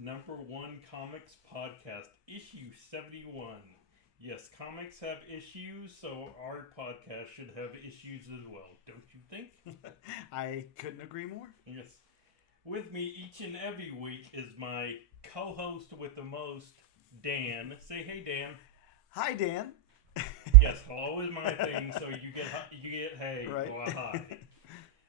Number One Comics Podcast, issue 71. Yes, comics have issues, so our podcast should have issues as well, don't you think? I couldn't agree more. Yes. With me each and every week is my co-host with the most, Dan. Say hey, Dan. Hi, Dan. Yes, hello is my thing, so you get hey Right. or a hi.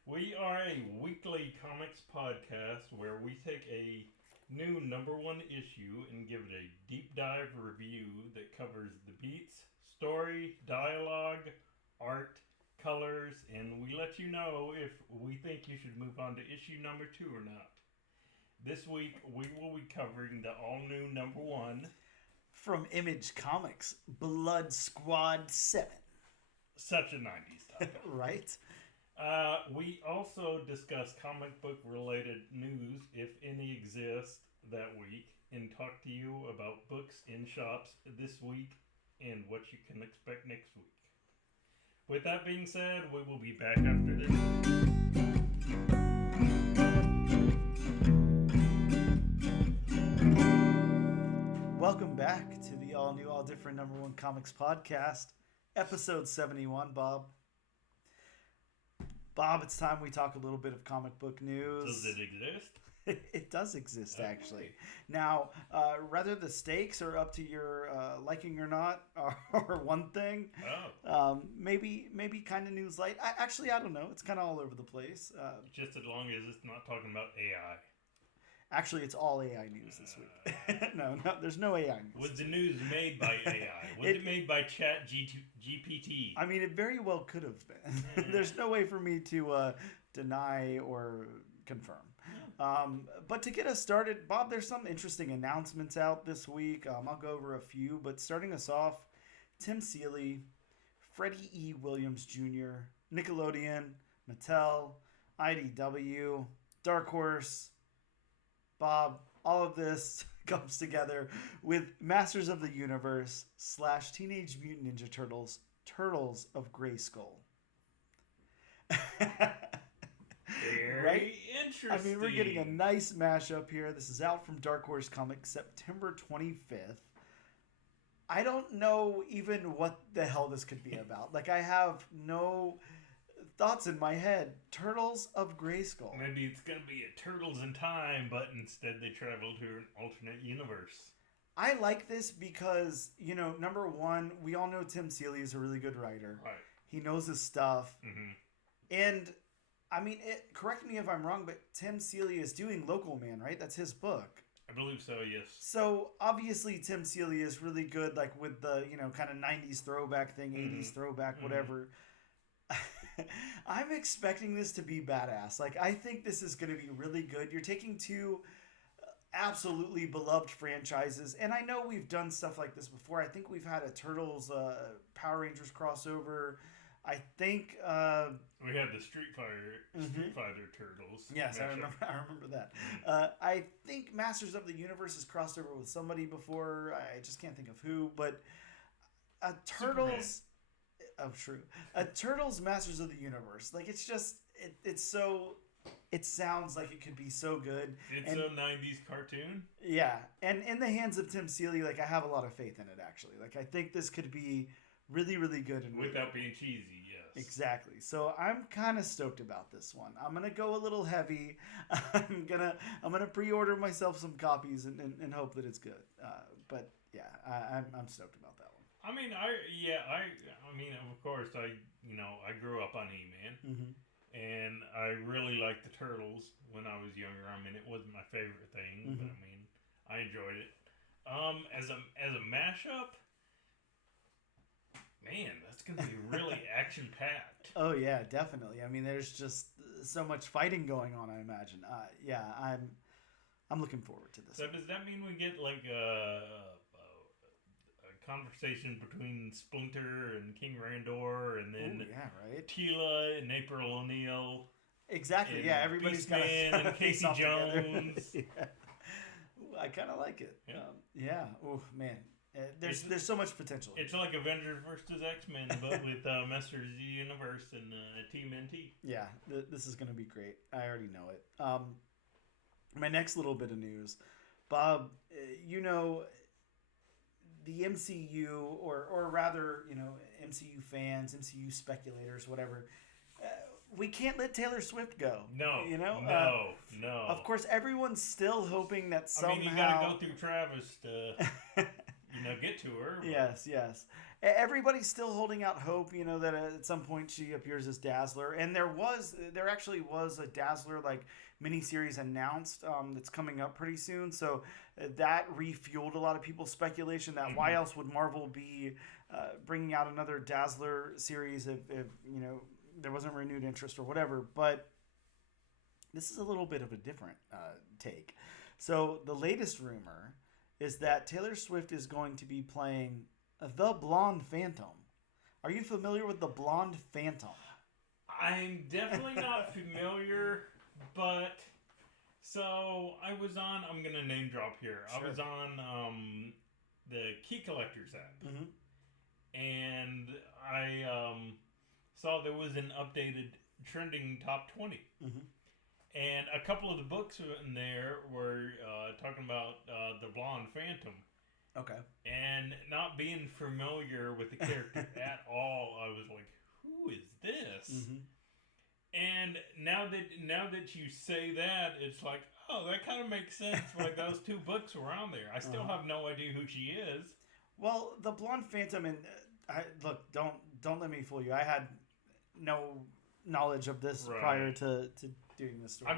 We are a weekly comics podcast where we take a new number one issue and give it a deep dive review that covers the beats, story, dialogue, art, colors, and we let you know if we think you should move on to issue number 2 or not. This week we will be covering the all new number 1. From Image Comics, Blood Squad 7. Such a 90s title. Right? We also discuss comic book related news, if any exist, that week, and talk to you about books in shops this week and what you can expect next week. With that being said, we will be back after this. Welcome back to the all new, all different number one comics podcast, episode 71, Bob. Bob, it's time we talk a little bit of comic book news. Does it exist? It does exist, Okay. actually. Now, whether the stakes are up to your liking or not, or one thing, maybe kind of news light. I don't know. It's kind of all over the place. Just as long as it's not talking about AI. Actually, it's all AI news this week. No, there's no AI news. Was the news made by AI? Was it made by Chat GPT? I mean, it very well could have been. There's no way for me to deny or confirm. But to get us started, Bob, there's some interesting announcements out this week. I'll go over a few, but starting us off, Tim Seeley, Freddie E. Williams Jr., Nickelodeon, Mattel, IDW, Dark Horse. Bob, all of this comes together with Masters of the Universe / Teenage Mutant Ninja Turtles, Turtles of Greyskull. Very Right? interesting. I mean, we're getting a nice mashup here. This is out from Dark Horse Comics, September 25th. I don't know even what the hell this could be about. Like, I have no thoughts in my head. Turtles of Greyskull. Maybe it's going to be a Turtles in Time, but instead they travel to an alternate universe. I like this because, number one, we all know Tim Seeley is a really good writer. Right. He knows his stuff. Mm-hmm. And, I mean, correct me if I'm wrong, but Tim Seeley is doing Local Man, right? That's his book. I believe so, yes. So, obviously, Tim Seeley is really good, like, with the, kind of 90s throwback thing, 80s throwback, whatever. I'm expecting this to be badass. Like, I think this is going to be really good. You're taking two absolutely beloved franchises, and I know we've done stuff like this before. I think we've had a Turtles Power Rangers crossover. I think we had the Street Fighter Turtles. Yes, I remember that. I think Masters of the Universe has crossed over with somebody before. I just can't think of who, but Turtles. Oh, true. A Turtles Masters of the Universe. Like, it's just, it's so, it sounds like it could be so good. It's a 90s cartoon. Yeah. And in the hands of Tim Seeley, like, I have a lot of faith in it, actually. Like, I think this could be really, really good. And without being cheesy, yes. Exactly. So I'm kind of stoked about this one. I'm going to go a little heavy. I'm going to pre-order myself some copies and hope that it's good. But yeah, I'm stoked about that one. I mean, of course, I grew up on E-Man, and I really liked the Turtles when I was younger. I mean, it wasn't my favorite thing, but I mean, I enjoyed it. As a mashup, man, that's gonna be really action packed. Oh yeah, definitely. I mean, there's just so much fighting going on. I imagine. I'm looking forward to this. So does that mean we get like a conversation between Splinter and King Randor, and then Tila and April O'Neil? Exactly. Yeah, everybody's got and Casey Jones. Yeah. I kind of like it. Yeah. Oh man, there's so much potential. It's like Avengers versus X-Men, but with Masters of the Universe and TMNT. Yeah, this is gonna be great. I already know it. My next little bit of news. Bob, you know, the MCU, or rather, you know, MCU fans, MCU speculators, whatever. We can't let Taylor Swift go. No, you know, no. Of course, everyone's still hoping that somehow. I mean, you got to go through Travis to, get to her. But... Yes. Everybody's still holding out hope, you know, that at some point she appears as Dazzler, and there actually was a Dazzler like miniseries announced that's coming up pretty soon. So that refueled a lot of people's speculation that why else would Marvel be bringing out another Dazzler series if you know, there wasn't renewed interest or whatever. But this is a little bit of a different take. So the latest rumor is that Taylor Swift is going to be playing the Blonde Phantom. Are you familiar with the Blonde Phantom? I'm definitely not familiar, but so I was on, I'm going to name drop here. Sure. I was on the Key Collectors app. And I saw there was an updated trending top 20. And a couple of the books in there were talking about the Blonde Phantom. Okay. And not being familiar with the character at all, I was like, who is this? And now that you say that, it's like, oh, that kind of makes sense. Like, those two books were on there. I still have no idea who she is. Well, the Blonde Phantom, and look, don't let me fool you. I had no knowledge of this prior to doing this story.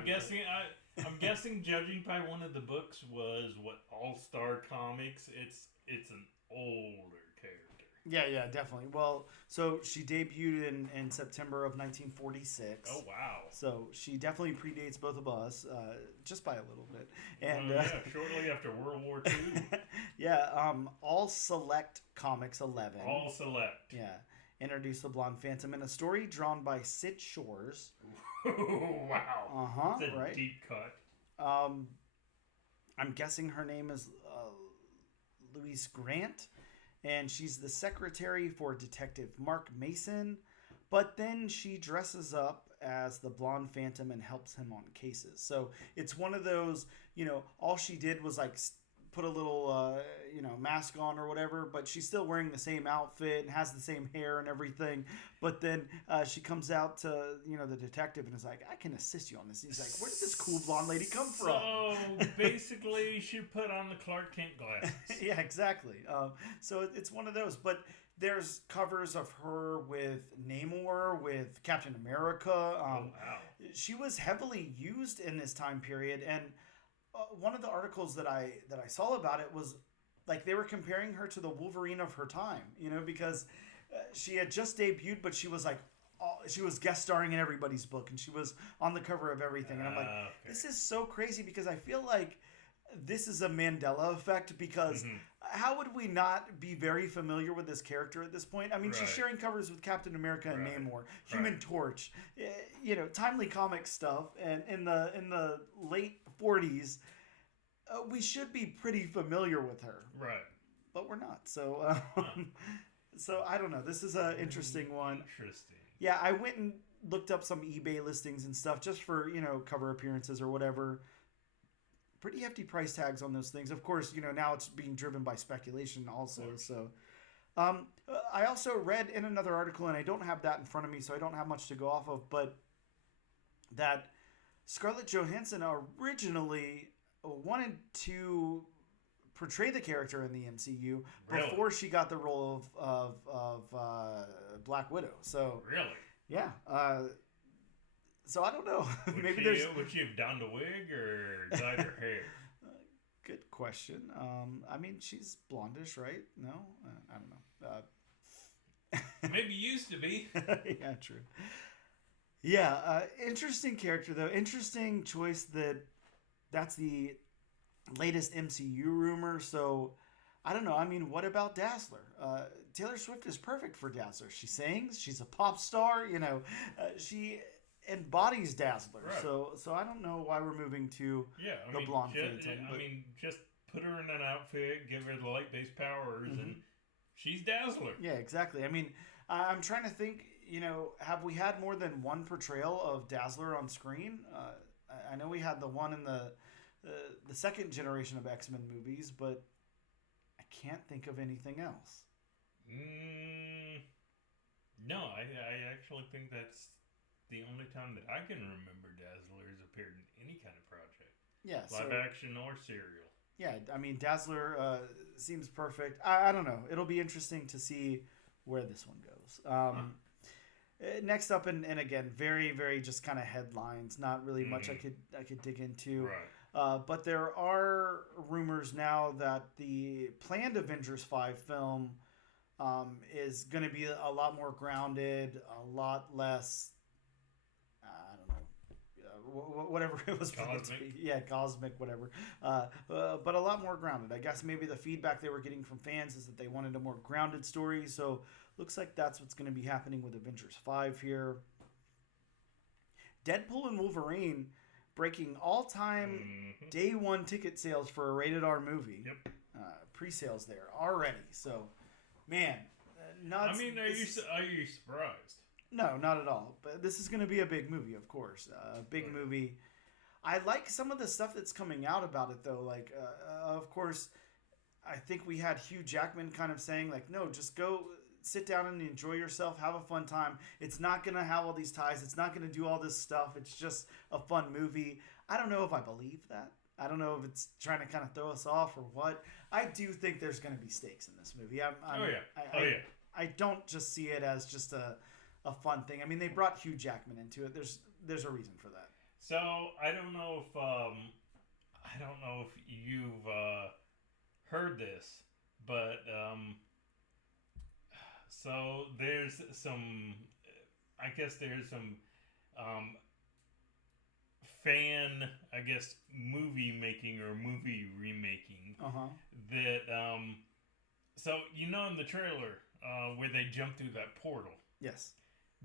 I'm guessing, judging by one of the books was what All-Star Comics. It's an older character. Yeah, definitely. Well, so she debuted in September of 1946. Oh wow! So she definitely predates both of us, just by a little bit. And shortly after World War II. Yeah, All Select Comics 11. All Select. Yeah, introduced the Blonde Phantom in a story drawn by Sid Shores. Wow. It's a right. deep cut. I'm guessing her name is Louise Grant, and she's the secretary for Detective Mark Mason, but then she dresses up as the Blonde Phantom and helps him on cases. So it's one of those, you know, all she did was like put a little, mask on or whatever, but she's still wearing the same outfit and has the same hair and everything. But then she comes out to, the detective and is like, I can assist you on this. He's like, where did this cool blonde lady come from? So basically she put on the Clark Kent glasses. Yeah, exactly. So it's one of those. But there's covers of her with Namor, with Captain America. Wow. She was heavily used in this time period, and one of the articles that I saw about it was like they were comparing her to the Wolverine of her time, because she had just debuted, but she was like, she was guest starring in everybody's book, and she was on the cover of everything. And I'm like, This is so crazy, because I feel like this is a Mandela effect, because how would we not be very familiar with this character at this point? I mean, she's sharing covers with Captain America and Namor, Human Torch, timely comic stuff, and in the late 40s, we should be pretty familiar with her. Right. But we're not. So, so I don't know. This is an interesting one. Interesting. Yeah, I went and looked up some eBay listings and stuff just for, cover appearances or whatever. Pretty hefty price tags on those things. Of course, now it's being driven by speculation also. So, I also read in another article, and I don't have that in front of me, so I don't have much to go off of, but that Scarlett Johansson originally wanted to portray the character in the MCU before she got the role of Black Widow. So really, yeah. So I don't know. Would she have donned a wig or dyed her hair? Good question. I mean, she's blondish, right? No, I don't know. Maybe used to be. Yeah, true. Yeah, interesting character though. Interesting choice. That's the latest MCU rumor. So I don't know. I mean, what about Dazzler? Taylor Swift is perfect for Dazzler. She sings. She's a pop star. She embodies Dazzler. Right. So I don't know why we're moving to the blonde Phantom. Just put her in an outfit, give her the light-based powers, and she's Dazzler. Yeah, exactly. I mean, I'm trying to think, have we had more than one portrayal of Dazzler on screen? I know we had the one in the the second generation of X-Men movies, but I can't think of anything else. No, I actually think that's the only time that I can remember Dazzler has appeared in any kind of project. Yeah, live action or serial. Yeah, I mean, Dazzler seems perfect. I don't know. It'll be interesting to see where this one goes. Next up, and again, very, very just kind of headlines. Not really much I could dig into. Right. But there are rumors now that the planned Avengers 5 film is going to be a lot more grounded, a lot less, I don't know, whatever it was. Cosmic. Yeah, cosmic, whatever. But a lot more grounded. I guess maybe the feedback they were getting from fans is that they wanted a more grounded story. So looks like that's what's going to be happening with Avengers 5 here. Deadpool and Wolverine breaking all-time day one ticket sales for a rated R movie. Yep. Pre-sales there already. So, man, nuts. I mean, are you surprised? No, not at all. But this is going to be a big movie, of course. A big movie. I like some of the stuff that's coming out about it, though. Like, of course, I think we had Hugh Jackman kind of saying, like, no, just go sit down and enjoy yourself, have a fun time. It's not going to have all these ties. It's not going to do all this stuff. It's just a fun movie. I don't know if I believe that. I don't know if it's trying to kind of throw us off or what. I do think there's going to be stakes in this movie. I don't just see it as just a fun thing. I mean, they brought Hugh Jackman into it. There's a reason for that. So I don't know if you've heard this, but so there's some fan, movie making or movie remaking that so in the trailer where they jump through that portal. Yes.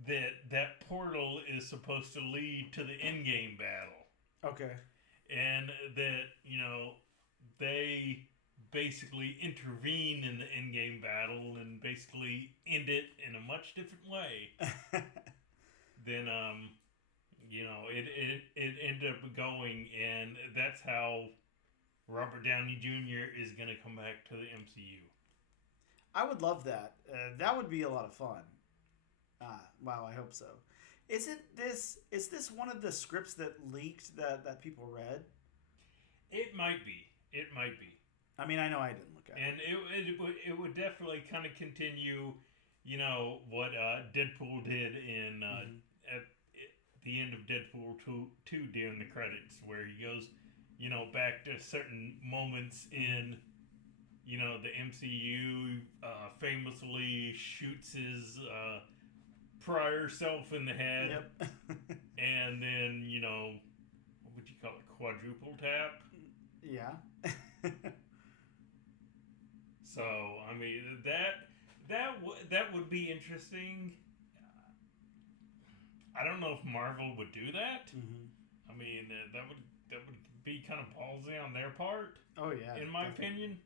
That portal is supposed to lead to the endgame battle. Okay. And that, they basically intervene in the endgame battle and basically end it in a much different way than, it ended up going, and that's how Robert Downey Jr. is going to come back to the MCU. I would love that. That would be a lot of fun. Wow, I hope so. Is this one of the scripts that leaked that people read? It might be. I mean, I know I didn't look at it. And it would definitely kind of continue, what Deadpool did in at the end of Deadpool 2 during the credits, where he goes, back to certain moments in, the MCU, famously shoots his prior self in the head. Yep. And then, what would you call it? Quadruple tap? Yeah. So, I mean, that would be interesting. I don't know if Marvel would do that. I mean, that would be kind of ballsy on their part. Oh yeah. In my opinion.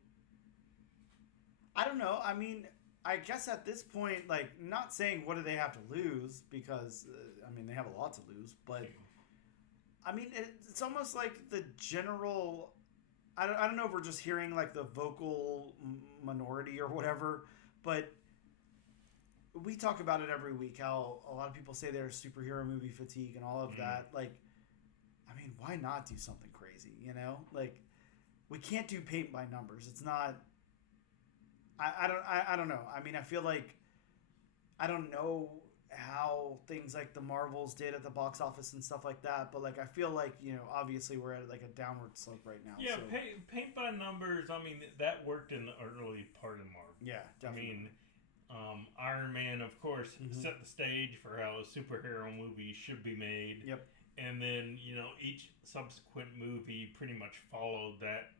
I don't know. I mean, I guess at this point, like, not saying what do they have to lose, because I mean, they have a lot to lose, but I mean, it's almost like the general. I don't know if we're just hearing like the vocal minority or whatever, but we talk about it every week, how a lot of people say there's superhero movie fatigue and all of that. Like, I mean, why not do something crazy, Like, we can't do paint by numbers. It's not... I don't know. I mean, I feel like... I don't know how things like the Marvels did at the box office and stuff like that, but, like, I feel like, obviously we're at, like, a downward slope right now. Yeah, so. paint by numbers, I mean, that worked in the early part of Marvel. Yeah, definitely. I mean... Iron Man, of course, set the stage for how a superhero movie should be made. Yep. And then, each subsequent movie pretty much followed that,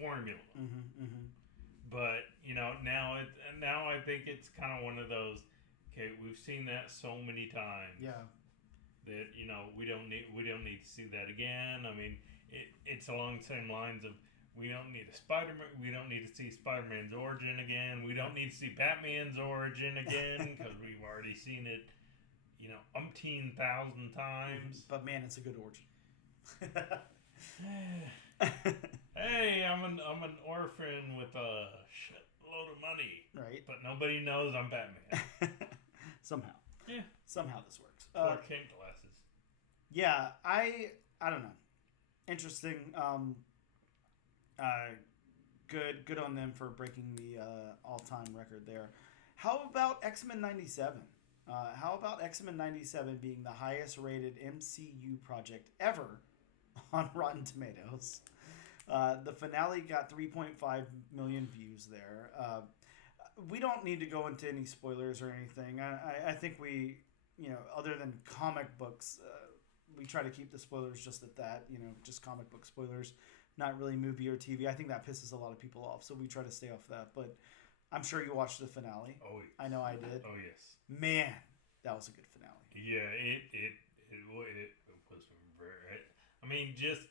formula. But, now I think it's kind of one of those, okay, we've seen that so many times. Yeah. That, we don't need to see that again. I mean, it's along the same lines of, we don't need We don't need to see Spider-Man's origin again. We don't need to see Batman's origin again because we've already seen it, umpteen thousand times. But man, it's a good origin. Hey, I'm an orphan with a shitload of money. Right. But nobody knows I'm Batman. Somehow. Yeah. Somehow this works. Clark Kent glasses. Yeah, I don't know. Interesting. Good on them for breaking the all-time record there. How about X-Men 97? How about X-Men 97 being the highest rated MCU project ever on Rotten Tomatoes? The finale got 3.5 million views there. We don't need to go into any spoilers or anything. I think we, other than comic books, we try to keep the spoilers just at that, just comic book spoilers, not really movie or TV. I think that pisses a lot of people off, so we try to stay off that. But I'm sure you watched the finale. Oh, yes. I know I did. Oh, yes. Man, that was a good finale. Yeah, it was very. I mean, just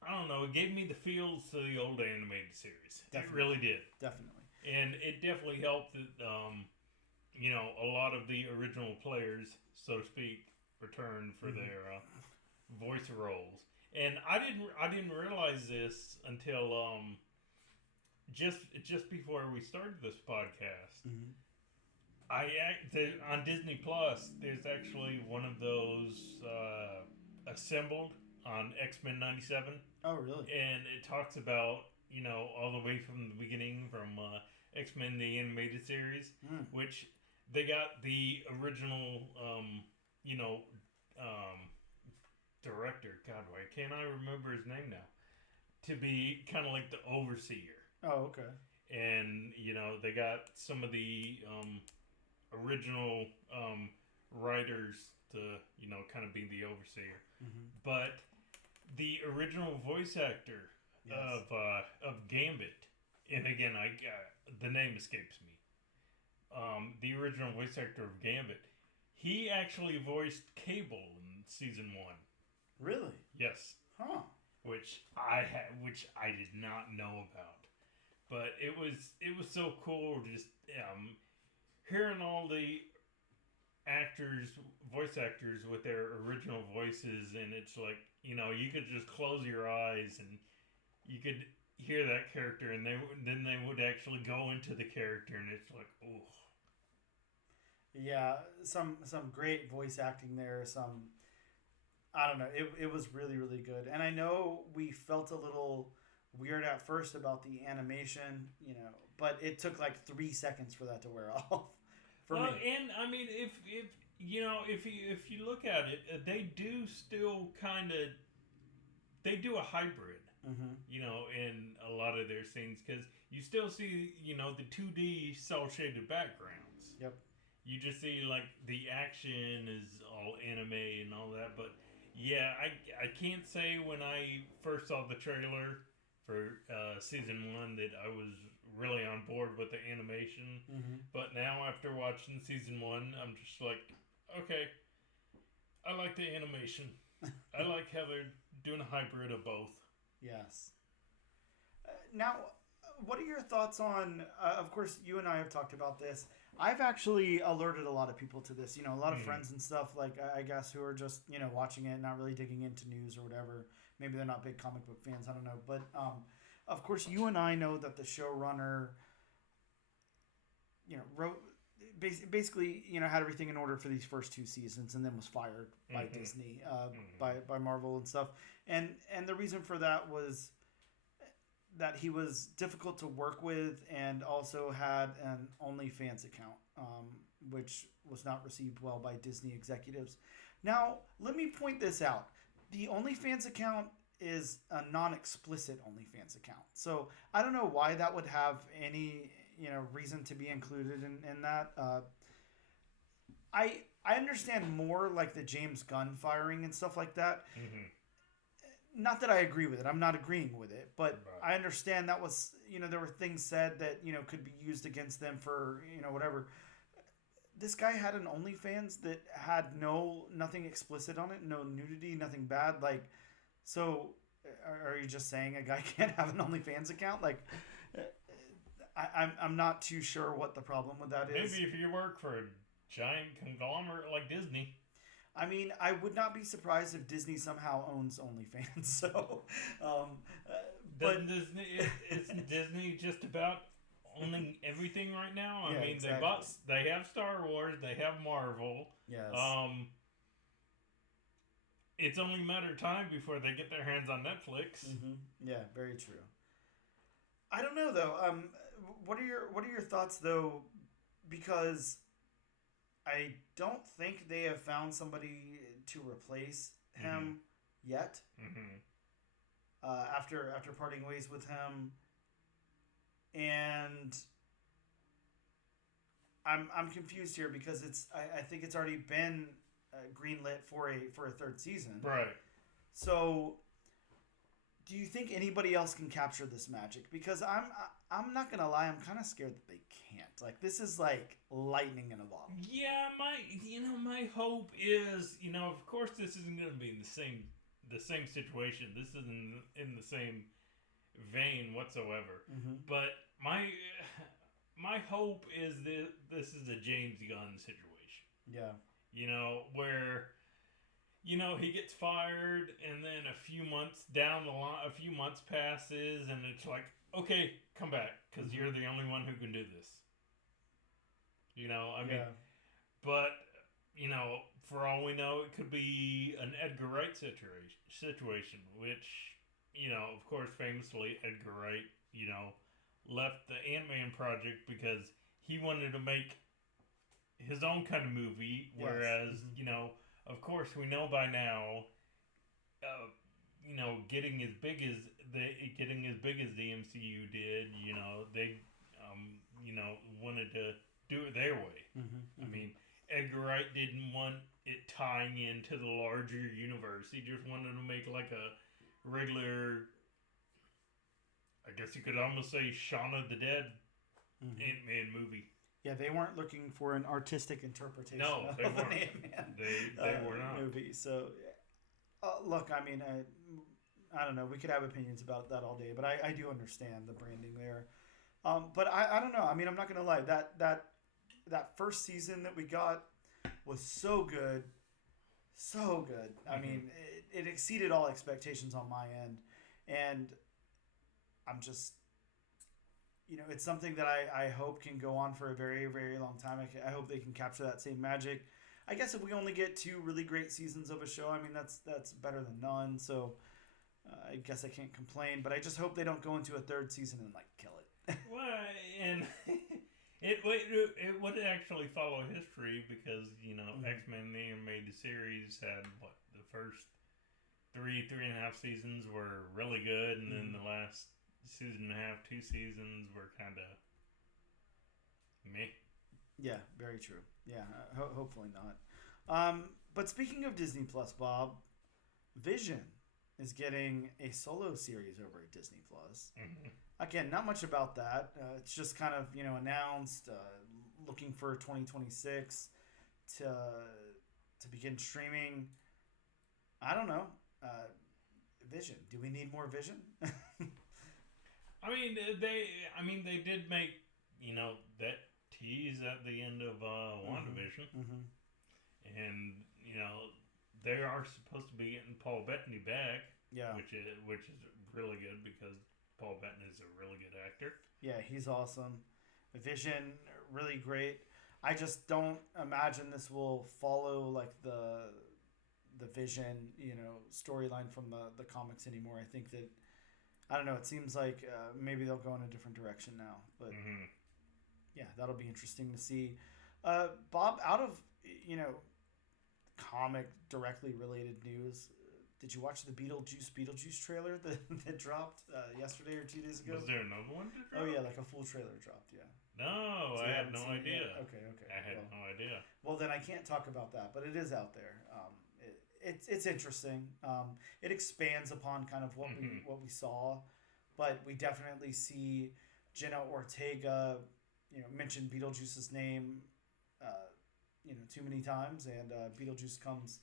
I don't know. It gave me the feels to the old animated series. Definitely. It really did. Definitely. And it definitely helped that a lot of the original players, so to speak, returned for their voice roles. And I didn't realize this until just before we started this podcast. Mm-hmm. On Disney Plus, there's actually one of those assembled on X-Men 97. Oh, really? And it talks about, all the way from the beginning, from X-Men the animated series, which they got the original, director. God, why can't I remember his name now? To be kind of like the overseer. Oh, okay. And, they got some of the original writers to, kind of be the overseer. Mm-hmm. But the original voice actor of Gambit, and again, the name escapes me. The original voice actor of Gambit, he actually voiced Cable in season 1. Really? Yes. Huh. Which I did not know about, but it was so cool just hearing all the voice actors with their original voices, and it's like, you could just close your eyes and you could hear that character, and then they would actually go into the character, and it's like, oh. Yeah, some great voice acting there. I don't know. It was really, really good. And I know we felt a little weird at first about the animation, but it took like 3 seconds for that to wear off. For me. And I mean, if you look at it, they do still they do a hybrid, in a lot of their scenes, because you still see, the 2D cel shaded backgrounds. Yep. You just see like the action is all anime and all that, but yeah, I can't say when I first saw the trailer for season 1 that I was really on board with the animation. But now after watching season 1, I'm just like, okay, I like the animation. I like how they're doing a hybrid of both. Yes. Now, what are your thoughts on, of course, you and I have talked about this. I've actually alerted a lot of people to this, a lot of friends and stuff, like, I guess, who are just, watching it, not really digging into news or whatever. Maybe they're not big comic book fans, I don't know. But, of course, you and I know that the showrunner, wrote, basically, had everything in order for these first 2 seasons, and then was fired by Disney, by Marvel and stuff. And the reason for that was that he was difficult to work with, and also had an OnlyFans account, which was not received well by Disney executives. Now, let me point this out. The OnlyFans account is a non-explicit OnlyFans account. So I don't know why that would have any, reason to be included in that. I understand more like the James Gunn firing and stuff like that. Not that I agree with it. I'm not agreeing with it, but I understand that was, there were things said that, could be used against them for, whatever. This guy had an OnlyFans that had nothing explicit on it, no nudity, nothing bad. Like, so are you just saying a guy can't have an OnlyFans account? Like, I'm not too sure what the problem with that is. Maybe if you work for a giant conglomerate like Disney. I mean, I would not be surprised if Disney somehow owns OnlyFans. So, but isn't Disney just about owning everything right now? I yeah, mean, exactly. they have Star Wars, they have Marvel. Yes. It's only a matter of time before they get their hands on Netflix. Mm-hmm. Yeah, very true. I don't know though. What are your thoughts though? Because I don't think they have found somebody to replace him yet. Mm-hmm. After parting ways with him, and I'm confused here because I think it's already been greenlit for a third season. Right. So, do you think anybody else can capture this magic? Because I'm not gonna lie, I'm kind of scared that they can't. Like, this is like lightning in a bottle. Yeah, my hope is, of course this isn't going to be in the same situation. This isn't in the same vein whatsoever. Mm-hmm. But my hope is that this is a James Gunn situation. Yeah. Where he gets fired, and then a few months down the line, a few months passes, and it's like, okay, come back, because you're the only one who can do this. I mean, but, for all we know, it could be an Edgar Wright situation, which, of course, famously, Edgar Wright, left the Ant-Man project because he wanted to make his own kind of movie, whereas, of course, we know by now, getting as big as the MCU did, they, wanted to do it their way. Mm-hmm. I mean, Edgar Wright didn't want it tying into the larger universe. He just wanted to make like a regular, I guess you could almost say, Shaun of the Dead Ant-Man movie. Yeah, they weren't looking for an artistic interpretation of an Ant-Man they were not. movie. So, look, I mean, I don't know. We could have opinions about that all day, but I do understand the branding there. But I don't know. I mean, I'm not going to lie. That first season that we got was so good. So good. I mean, it exceeded all expectations on my end. And I'm just, it's something that I hope can go on for a very, very long time. I hope they can capture that same magic. I guess if we only get 2 really great seasons of a show, I mean, that's better than none. So I guess I can't complain. But I just hope they don't go into a third season and, kill it. Well, and it would actually follow history because, X-Men the animated series had, the first 3.5 seasons were really good, and then the last season and a half, 2 seasons were kind of meh. Yeah, very true. Yeah, hopefully not. But speaking of Disney Plus, Bob, Vision is getting a solo series over at Disney Plus. Mm-hmm. Again, not much about that. It's just kind of announced, looking for 2026 to begin streaming. I don't know. Vision. Do we need more Vision? I mean, they did make that tease at the end of WandaVision, and they are supposed to be getting Paul Bettany back. Yeah, which is really good because Paul Bettany is a really good actor. Yeah, he's awesome. Vision, really great. I just don't imagine this will follow the Vision, storyline from the comics anymore. I think that, I don't know, it seems like maybe they'll go in a different direction now. But yeah, that'll be interesting to see. Bob, out of, comic directly related news, did you watch the Beetlejuice trailer that dropped yesterday or 2 days ago? Was there another one to drop? Oh, yeah, a full trailer dropped, yeah. No, So I had no idea. Okay. I had no idea. Well, then I can't talk about that, but it is out there. It's interesting. It expands upon kind of what we saw, but we definitely see Jenna Ortega, mention Beetlejuice's name, too many times, and Beetlejuice comes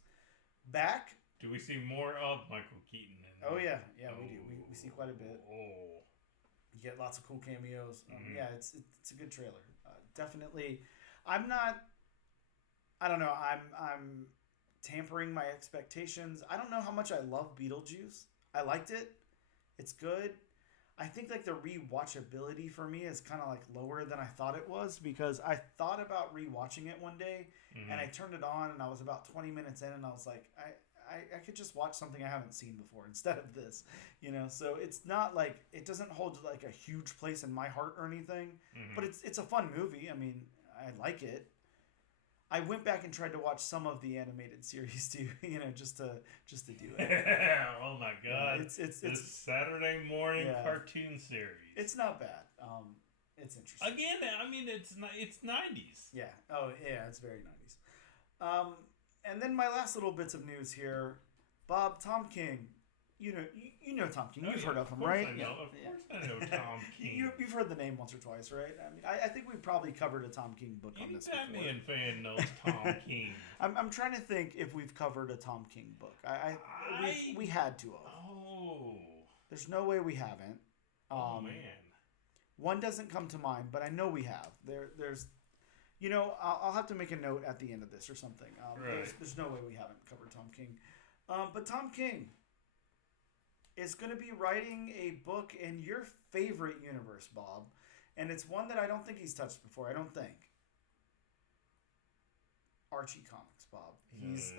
back. Do we see more of Michael Keaton? We do. We see quite a bit. Oh, you get lots of cool cameos. Yeah, it's a good trailer. Definitely. I don't know. I'm tampering my expectations. I don't know how much I love Beetlejuice. I liked it. It's good. I think like the rewatchability for me is kind of like lower than I thought it was, because I thought about rewatching it one day and I turned it on and I was about 20 minutes in and I was like, I could just watch something I haven't seen before instead of this, you know? So it's not like, it doesn't hold like a huge place in my heart or anything, but it's a fun movie. I mean, I like it. I went back and tried to watch some of the animated series too, you know, just to do it. Oh my god! It's this Saturday morning cartoon series. It's not bad. It's interesting. Again, I mean, it's 90s. Yeah. Oh yeah, it's very 90s. And then my last little bits of news here, Bob, Tom King. You know Tom King. You've heard of him, right? I know. Of course I know Tom King. You've heard the name once or twice, right? I mean, I think we probably covered a Tom King book on this before. Any Batman fan knows Tom King. I'm trying to think if we've covered a Tom King book. We had to have. Oh. There's no way we haven't. Oh man. One doesn't come to mind, but I know we have. There's, you know, I'll have to make a note at the end of this or something. Right. There's no way we haven't covered Tom King. But Tom King is going to be writing a book in your favorite universe, Bob. And it's one that I don't think he's touched before. I don't think. Archie Comics, Bob. He's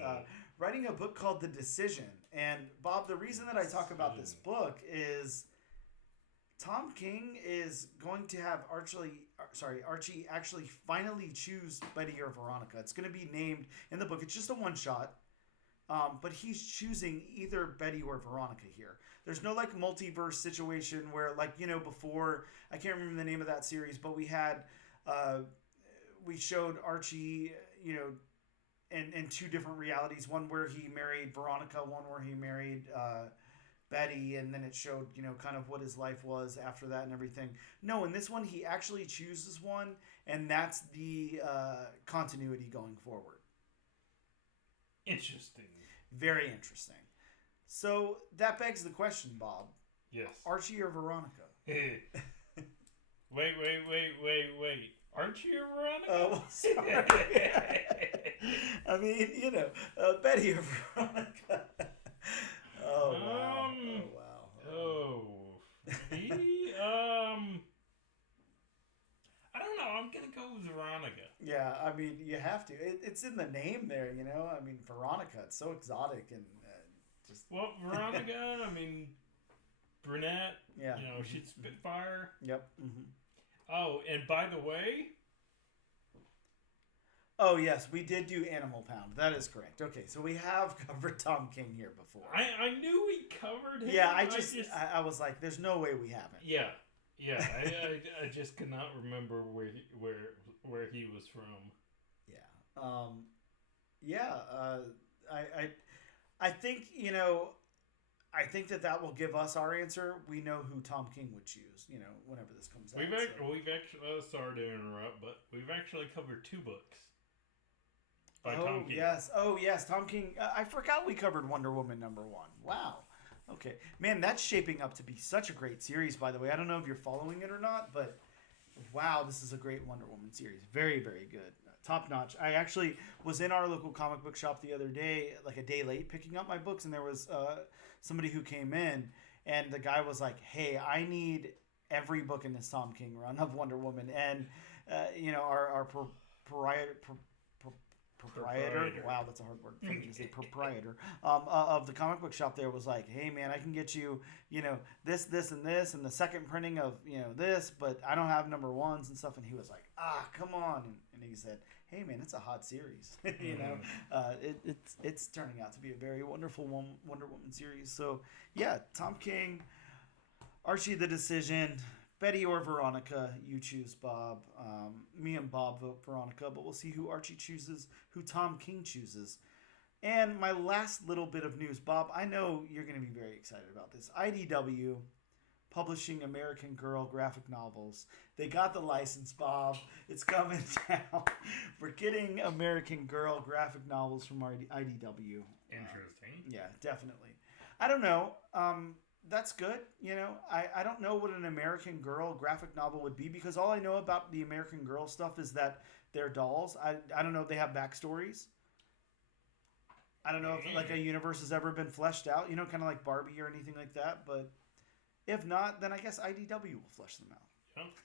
writing a book called The Decision. And Bob, the reason that I talk about this book is Tom King is going to have Archie actually finally choose Betty or Veronica. It's going to be named in the book. It's just a one-shot. But he's choosing either Betty or Veronica here. There's no like multiverse situation where, like, you know, before, I can't remember the name of that series, but we showed Archie, you know, in two different realities. One where he married Veronica, one where he married Betty, and then it showed, you know, kind of what his life was after that and everything. No, in this one, he actually chooses one, and that's the continuity going forward. Interesting. Very interesting. So that begs the question, Bob. Yes. Archie or Veronica? Hey. Wait. Archie or Veronica? Oh, well, sorry. I mean, you know, Betty or Veronica. Oh, wow. Me? I don't know. I'm going to go with Veronica. Yeah, I mean, you have to. It's in the name there, you know? I mean, Veronica, it's so exotic and just... Well, Veronica, I mean, brunette. Yeah. You know, she'd spit fire. Yep. Mm-hmm. Oh, and by the way... Oh, yes, we did do Animal Pound. That is correct. Okay, so we have covered Tom King here before. I knew we covered him. Yeah, I was like, there's no way we haven't. Yeah. I just could not remember where he was from. Yeah. I think, you know, I think that will give us our answer. We know who Tom King would choose, you know, whenever this comes out. We've actually, sorry to interrupt, but we've actually covered 2 books by Tom King. Yes. Oh, yes. Tom King. I forgot we covered Wonder Woman #1. Wow. Okay. Man, that's shaping up to be such a great series, by the way. I don't know if you're following it or not, but wow, this is a great Wonder Woman series. Very, very good. Top notch. I actually was in our local comic book shop the other day, like a day late, picking up my books, and there was somebody who came in, and the guy was like, hey, I need every book in this Tom King run of Wonder Woman. And, you know, our proprietor. Wow, that's a hard word for me to say. Proprietor of the comic book shop there was like, hey man, I can get you, you know, this, and this, and the second printing of, you know, this, but I don't have #1s and stuff. And he was like, come on. And he said, hey man, it's a hot series. You know, it's turning out to be a very wonderful Wonder Woman series. So yeah, Tom King, Archie the Decision. Betty or Veronica, you choose, Bob. Me and Bob vote Veronica, but we'll see who Archie chooses, who Tom King chooses. And my last little bit of news, Bob, I know you're going to be very excited about this. IDW, publishing American Girl graphic novels. They got the license, Bob. It's coming down. We're getting American Girl graphic novels from IDW. Interesting. Yeah, definitely. I don't know. That's good. You know, I don't know what an American Girl graphic novel would be, because all I know about the American Girl stuff is that they're dolls. I don't know if they have backstories. I don't know if like a universe has ever been fleshed out, kind of like Barbie or anything like that. But if not, then I guess IDW will flesh them out.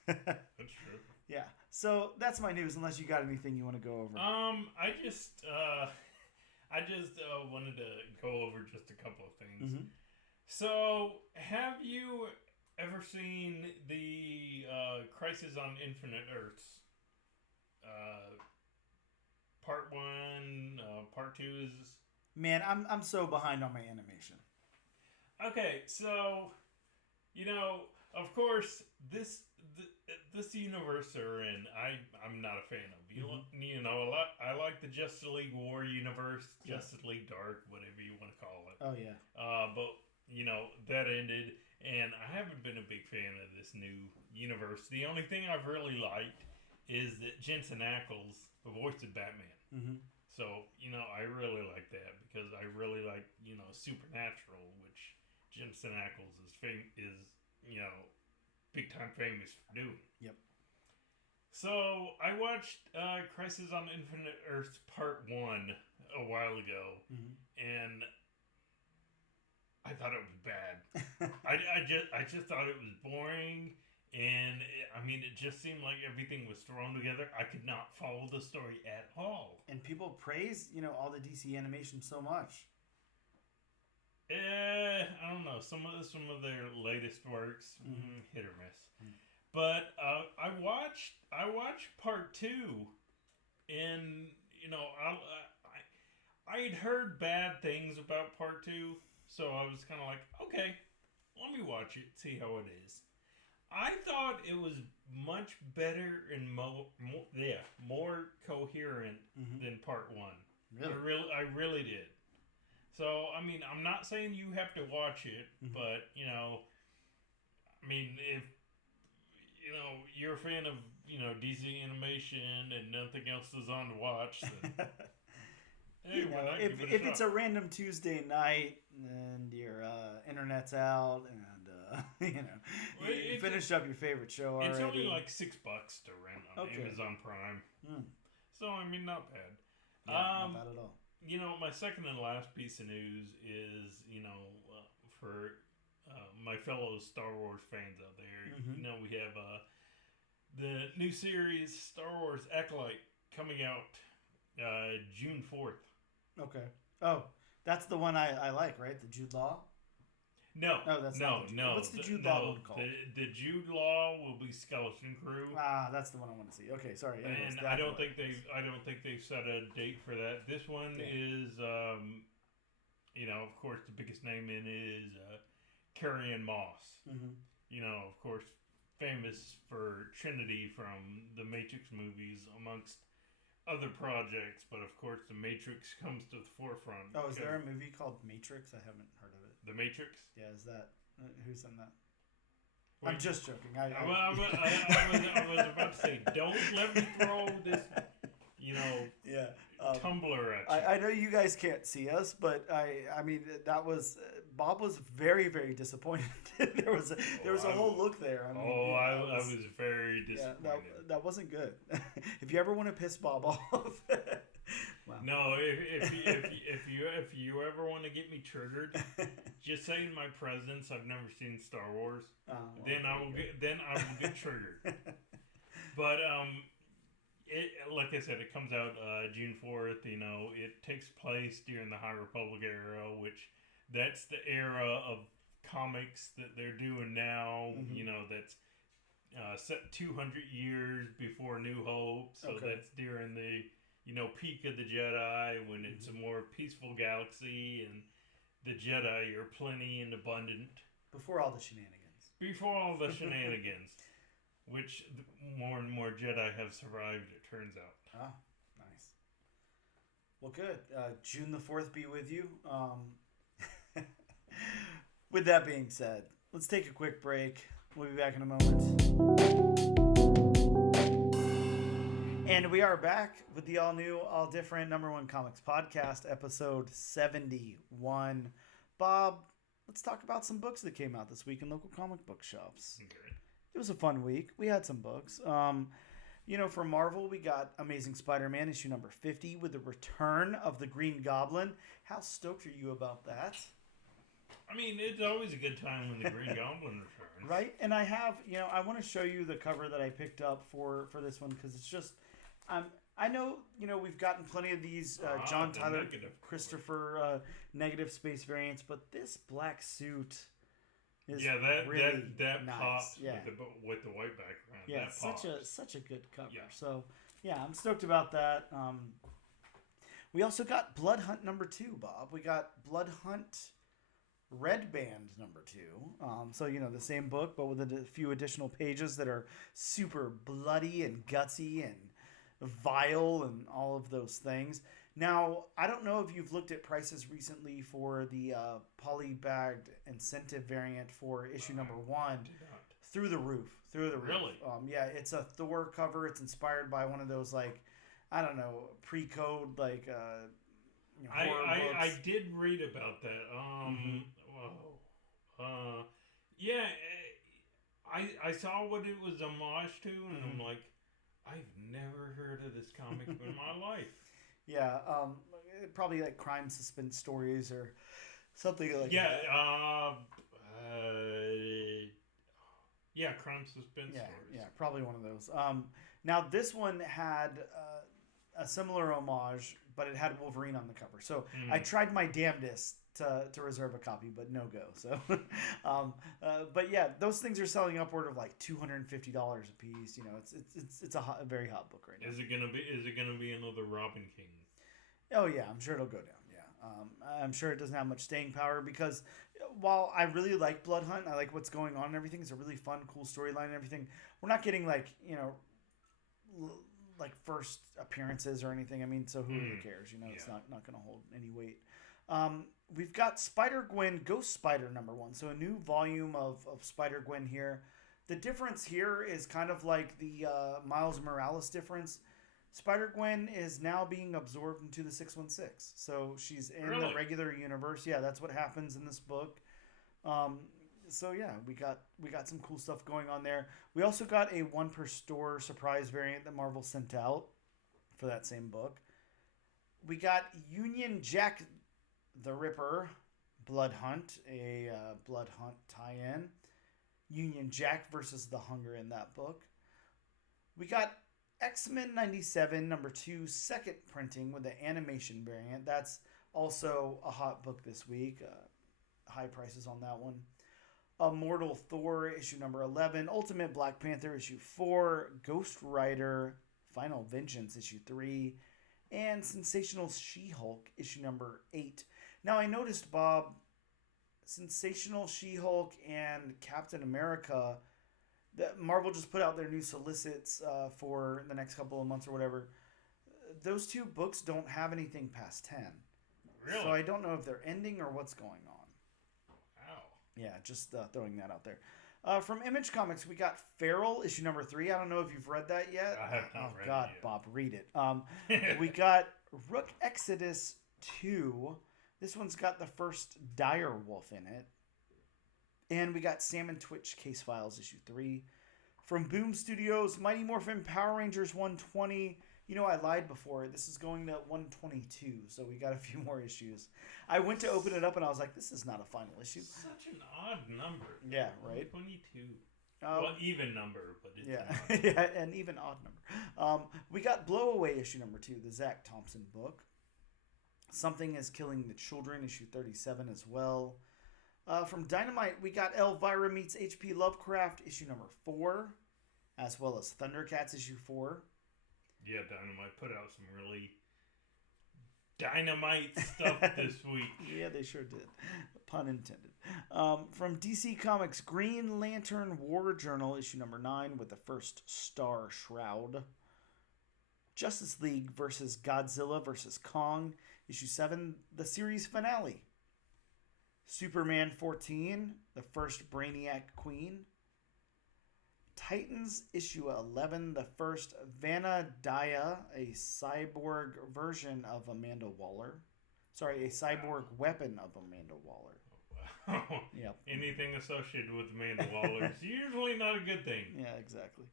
Yeah, that's true. Yeah. So that's my news. Unless you got anything you want to go over. I just wanted to go over just a couple of things. Mm-hmm. So, have you ever seen the Crisis on Infinite Earths? Part 1, Part 2 is... Man, I'm so behind on my animation. Okay, so, of course, this universe they're in, I'm not a fan of. I like the Justice League War universe, Justice League Dark, whatever you want to call it. Oh, yeah. But, that ended, and I haven't been a big fan of this new universe. The only thing I've really liked is that Jensen Ackles voiced Batman. Mm-hmm. So, I really like that because I really like, Supernatural, which Jensen Ackles is big time famous for doing. Yep. So, I watched Crisis on Infinite Earths Part 1 a while ago, and I thought it was bad. I just thought it was boring, and it just seemed like everything was thrown together. I could not follow the story at all. And people praise, all the DC animation so much. I don't know. Some of their latest works, hit or miss. But I watched Part 2, and I had heard bad things about Part 2, so I was kind of like, okay, let me watch it, see how it is. I thought it was much better and more coherent than Part 1. Really? I really did. So, I'm not saying you have to watch it, but, if, you're a fan of, DC animation and nothing else is on to watch, then... Hey, if it's a random Tuesday night and your internet's out and you finish up your favorite show already. It's only like $6 to rent on Amazon Prime. So not bad. Not bad at all. My second and last piece of news is for my fellow Star Wars fans out there. We have the new series Star Wars Acolyte coming out June 4th. Okay. Oh, that's the one I like, right? The Jude Law? No. Oh, that's no. What's the Jude Law one called? The Jude Law will be Skeleton Crew. That's the one I want to see. Okay, sorry. Anyways, and I don't think they've set a date for that. This one is of course the biggest name in is Carrie-Anne Moss. Of course famous for Trinity from the Matrix movies amongst other projects, but of course the Matrix comes to the forefront. Oh, is there a movie called Matrix? I haven't heard of it. The Matrix? Yeah, is that who's in that? Wait, I'm just joking. I was about to say, don't let me throw this, tumbler at you. I know you guys can't see us, but that was Bob was very, very disappointed. there was a whole look there. I was very disappointed. Yeah, that wasn't good. If you ever want to piss Bob off, wow. No, if you ever want to get me triggered, just say in my presence I've never seen Star Wars. Then I will get triggered. But like I said, it comes out June 4th. It takes place during the High Republic era, which that's the era of comics that they're doing now. That's set 200 years before New Hope. So that's during the peak of the Jedi, when it's a more peaceful galaxy and the Jedi are plenty and abundant. Before all the shenanigans. Which more and more Jedi have survived, it turns out. Ah, nice. Well, good. June the 4th be with you. With that being said, let's take a quick break. We'll be back in a moment. And we are back with the all-new, all-different Number One Comics Podcast, episode 71. Bob, let's talk about some books that came out this week in local comic book shops. Okay. It was a fun week. We had some books. From Marvel, we got Amazing Spider-Man issue number 50 with the return of the Green Goblin. How stoked are you about that? I mean, it's always a good time when the Green Goblin returns. Right? And I have, I want to show you the cover that I picked up for this one because it's just, I know, we've gotten plenty of these John Tyler, Christopher negative space variants, but this black suit is really that nice. Pops yeah. with the white background. Yeah, that such a good cover. Yeah. So yeah, I'm stoked about that. We also got Blood Hunt number 2, Bob. We got Blood Hunt Red Band number 2. So the same book, but with a few additional pages that are super bloody and gutsy and vile and all of those things. Now, I don't know if you've looked at prices recently for the polybagged incentive variant for issue number 1. Through the roof. Really? Yeah, it's a Thor cover. It's inspired by one of those, I don't know, pre-code, horror books. I did read about that. Whoa. Yeah, I saw what it was homage to, and I'm like, I've never heard of this comic in my life. Yeah, probably like crime suspense stories or something like that. Yeah, crime suspense stories. Yeah, probably one of those. Now this one had a similar homage, but it had Wolverine on the cover. So I tried my damnedest to reserve a copy, but no go. So, but yeah, those things are selling upward of like $250 a piece. It's a very hot book right now. Is it gonna be another Robin King? Oh yeah, I'm sure it'll go down. Yeah, I'm sure it doesn't have much staying power because while I really like Blood Hunt, I like what's going on and everything. It's a really fun, cool storyline and everything. We're not getting like first appearances or anything. I mean, so who cares? It's not going to hold any weight. We've got Spider-Gwen Ghost Spider number 1. So a new volume of Spider-Gwen here. The difference here is kind of like the Miles Morales difference. Spider-Gwen is now being absorbed into the 616. So she's in the regular universe. Yeah, that's what happens in this book. So yeah, we got some cool stuff going on there. We also got a 1 per store surprise variant that Marvel sent out for that same book. We got Union Jack the Ripper Blood Hunt, a Blood Hunt tie-in. Union Jack versus the Hunger in that book. We got X-Men 97 number 2 second printing with the animation variant. That's also a hot book this week. High prices on that one. Immortal Thor issue number 11, Ultimate Black Panther issue 4, Ghost Rider Final Vengeance issue 3, and Sensational She-Hulk issue number 8. Now I noticed, Bob, Sensational She-Hulk and Captain America, that Marvel just put out their new solicits for the next couple of months or whatever. Those 2 books don't have anything past 10. Really? So I don't know if they're ending or what's going on. Yeah, just throwing that out there. From Image Comics, we got Feral, issue number 3. I don't know if you've read that yet. I have not read God, it yet. Bob, read it. We got Rook Exodus 2. This one's got the first Dire Wolf in it. And we got Sam and Twitch Case Files, issue 3. From Boom Studios, Mighty Morphin Power Rangers 120. I lied before. This is going to 122, so we got a few more issues. I went to open it up, and I was like, this is not a final issue. Such an odd number. Yeah, right? 122. Well, even number, but it's yeah, an even odd number. We got Blowaway issue number 2, the Zach Thompson book. Something is Killing the Children, issue 37 as well. From Dynamite, we got Elvira Meets H.P. Lovecraft, issue number 4, as well as Thundercats, issue 4. Yeah, Dynamite put out some really dynamite stuff this week. Yeah, they sure did. Pun intended. From DC Comics, Green Lantern War Journal, issue number 9, with the first Star Shroud. Justice League versus Godzilla versus Kong, issue 7, the series finale. Superman 14, the first Brainiac Queen. Titans issue 11, the first Vanadaya, a cyborg version of Amanda Waller. Sorry, a cyborg weapon of Amanda Waller. Wow. Yep. Anything associated with Amanda Waller is usually not a good thing. Yeah, exactly.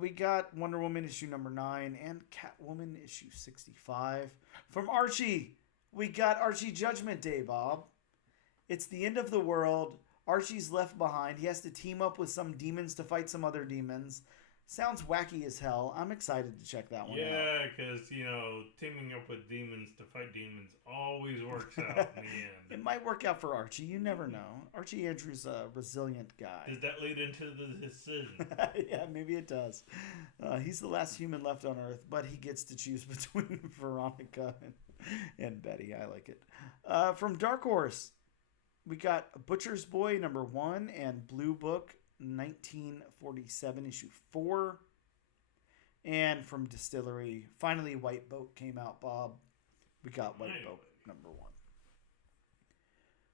We got Wonder Woman issue number 9 and Catwoman issue 65. From Archie, we got Archie Judgment Day, Bob. It's the end of the world. Archie's left behind. He has to team up with some demons to fight some other demons. Sounds wacky as hell. I'm excited to check that one out. Yeah, because, teaming up with demons to fight demons always works out in the end. It might work out for Archie. You never know. Archie Andrews a resilient guy. Does that lead into the decision? Yeah, maybe it does. He's the last human left on Earth, but he gets to choose between Veronica and Betty. I like it. From Dark Horse, we got Butcher's Boy number 1 and Blue Book 1947 issue 4. And from Distillery, finally White Boat came out, Bob. We got White Boat number 1.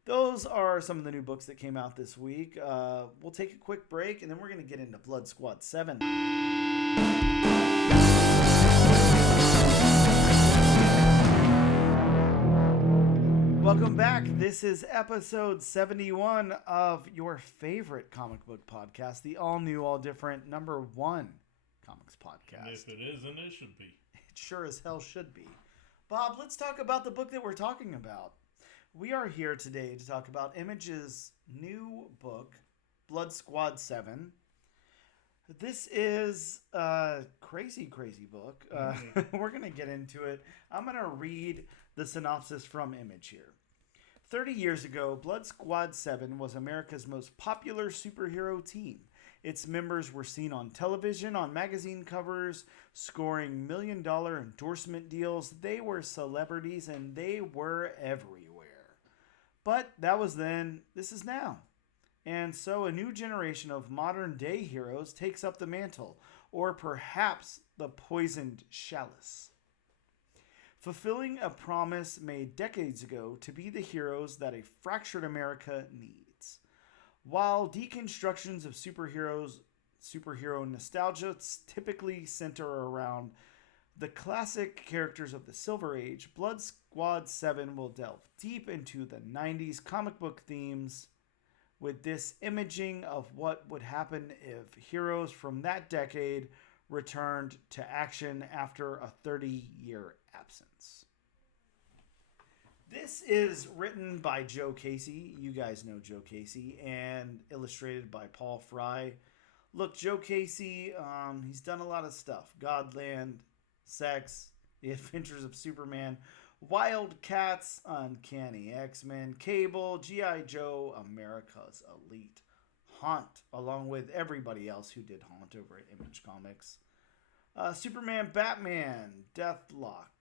Those are some of the new books that came out this week. We'll take a quick break and then we're going to get into Blood Squad 7. Welcome back. This is episode 71 of your favorite comic book podcast, the all new, all different number 1 comics podcast. And if it isn't, it should be. It sure as hell should be. Bob, let's talk about the book that we're talking about. We are here today to talk about Image's new book, Blood Squad 7. This is a crazy, crazy book. We're going to get into it. I'm going to read the synopsis from Image here. 30 years ago, Blood Squad 7 was America's most popular superhero team. Its members were seen on television, on magazine covers, scoring million-dollar endorsement deals. They were celebrities, and they were everywhere. But that was then. This is now. And so a new generation of modern-day heroes takes up the mantle, or perhaps the poisoned chalice, fulfilling a promise made decades ago to be the heroes that a fractured America needs. While deconstructions of superhero nostalgia typically center around the classic characters of the Silver Age, Blood Squad 7 will delve deep into the 90s comic book themes with this imaging of what would happen if heroes from that decade returned to action after a 30-year absence. This is written by Joe Casey. You guys know Joe Casey. And illustrated by Paul Fry. Look, Joe Casey, he's done a lot of stuff. Godland, Sex, The Adventures of Superman, Wildcats, Uncanny X-Men, Cable, G.I. Joe, America's Elite, Haunt, along with everybody else who did Haunt over at Image Comics. Superman, Batman, Deathlock,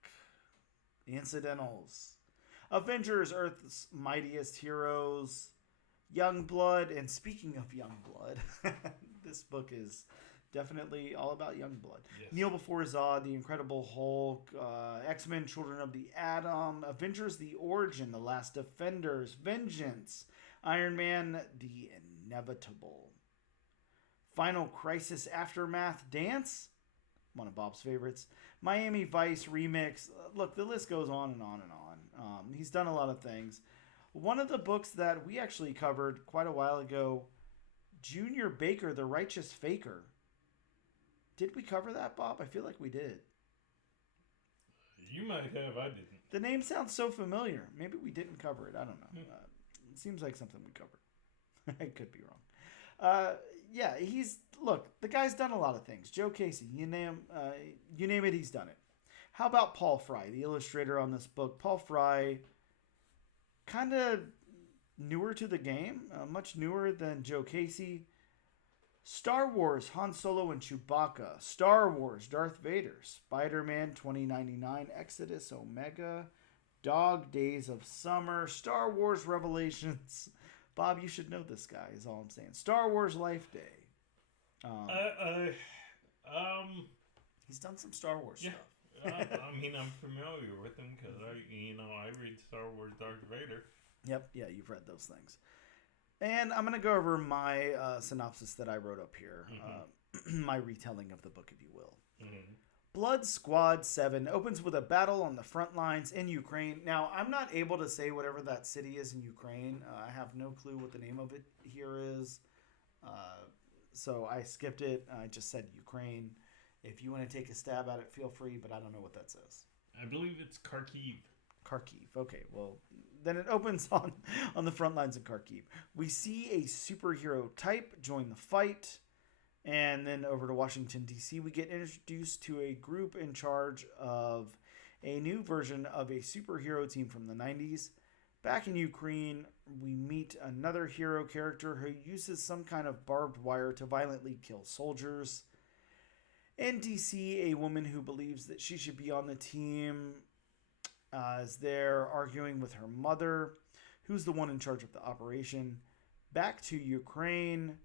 The Incidentals, Avengers, Earth's Mightiest Heroes, Youngblood, and speaking of Youngblood, this book is definitely all about Youngblood. Yes. Kneel Before Zod, The Incredible Hulk, X-Men, Children of the Atom, Avengers, The Origin, The Last Defenders, Vengeance, Iron Man, The Inevitable, Final Crisis Aftermath, Dance, one of Bob's favorites, Miami Vice Remix. Look, the list goes on and on and on. He's done a lot of things. One of the books that we actually covered quite a while ago, Junior Baker, The Righteous Faker. Did we cover that, Bob? I feel like we did. You might have. I didn't. The name sounds so familiar. Maybe we didn't cover it. I don't know. It seems like something we covered. I could be wrong. Yeah, look, the guy's done a lot of things. Joe Casey, you name it, he's done it. How about Paul Fry, the illustrator on this book? Paul Fry, kind of newer to the game, much newer than Joe Casey. Star Wars, Han Solo and Chewbacca. Star Wars, Darth Vader. Spider-Man 2099, Exodus Omega. Dog Days of Summer. Star Wars Revelations. Bob, you should know this guy, is all I'm saying. Star Wars Life Day. He's done some Star Wars stuff. I mean, I'm familiar with him because I read Star Wars Darth Vader. Yep, yeah, you've read those things. And I'm going to go over my synopsis that I wrote up here, my retelling of the book, if you will. Mm-hmm. Blood Squad 7 opens with a battle on the front lines in Ukraine. Now, I'm not able to say whatever that city is in Ukraine. I have no clue what the name of it here is. so I skipped it. I just said Ukraine. If you want to take a stab at it, feel free, but I don't know what that says. I believe it's Kharkiv. Kharkiv. Okay, well, then it opens on the front lines of Kharkiv. We see a superhero type join the fight, and then over to Washington, D.C., we get introduced to a group in charge of a new version of a superhero team from the 90s. Back in Ukraine, we meet another hero character who uses some kind of barbed wire to violently kill soldiers. In DC, a woman who believes that she should be on the team is there arguing with her mother, who's the one in charge of the operation. Back to Ukraine,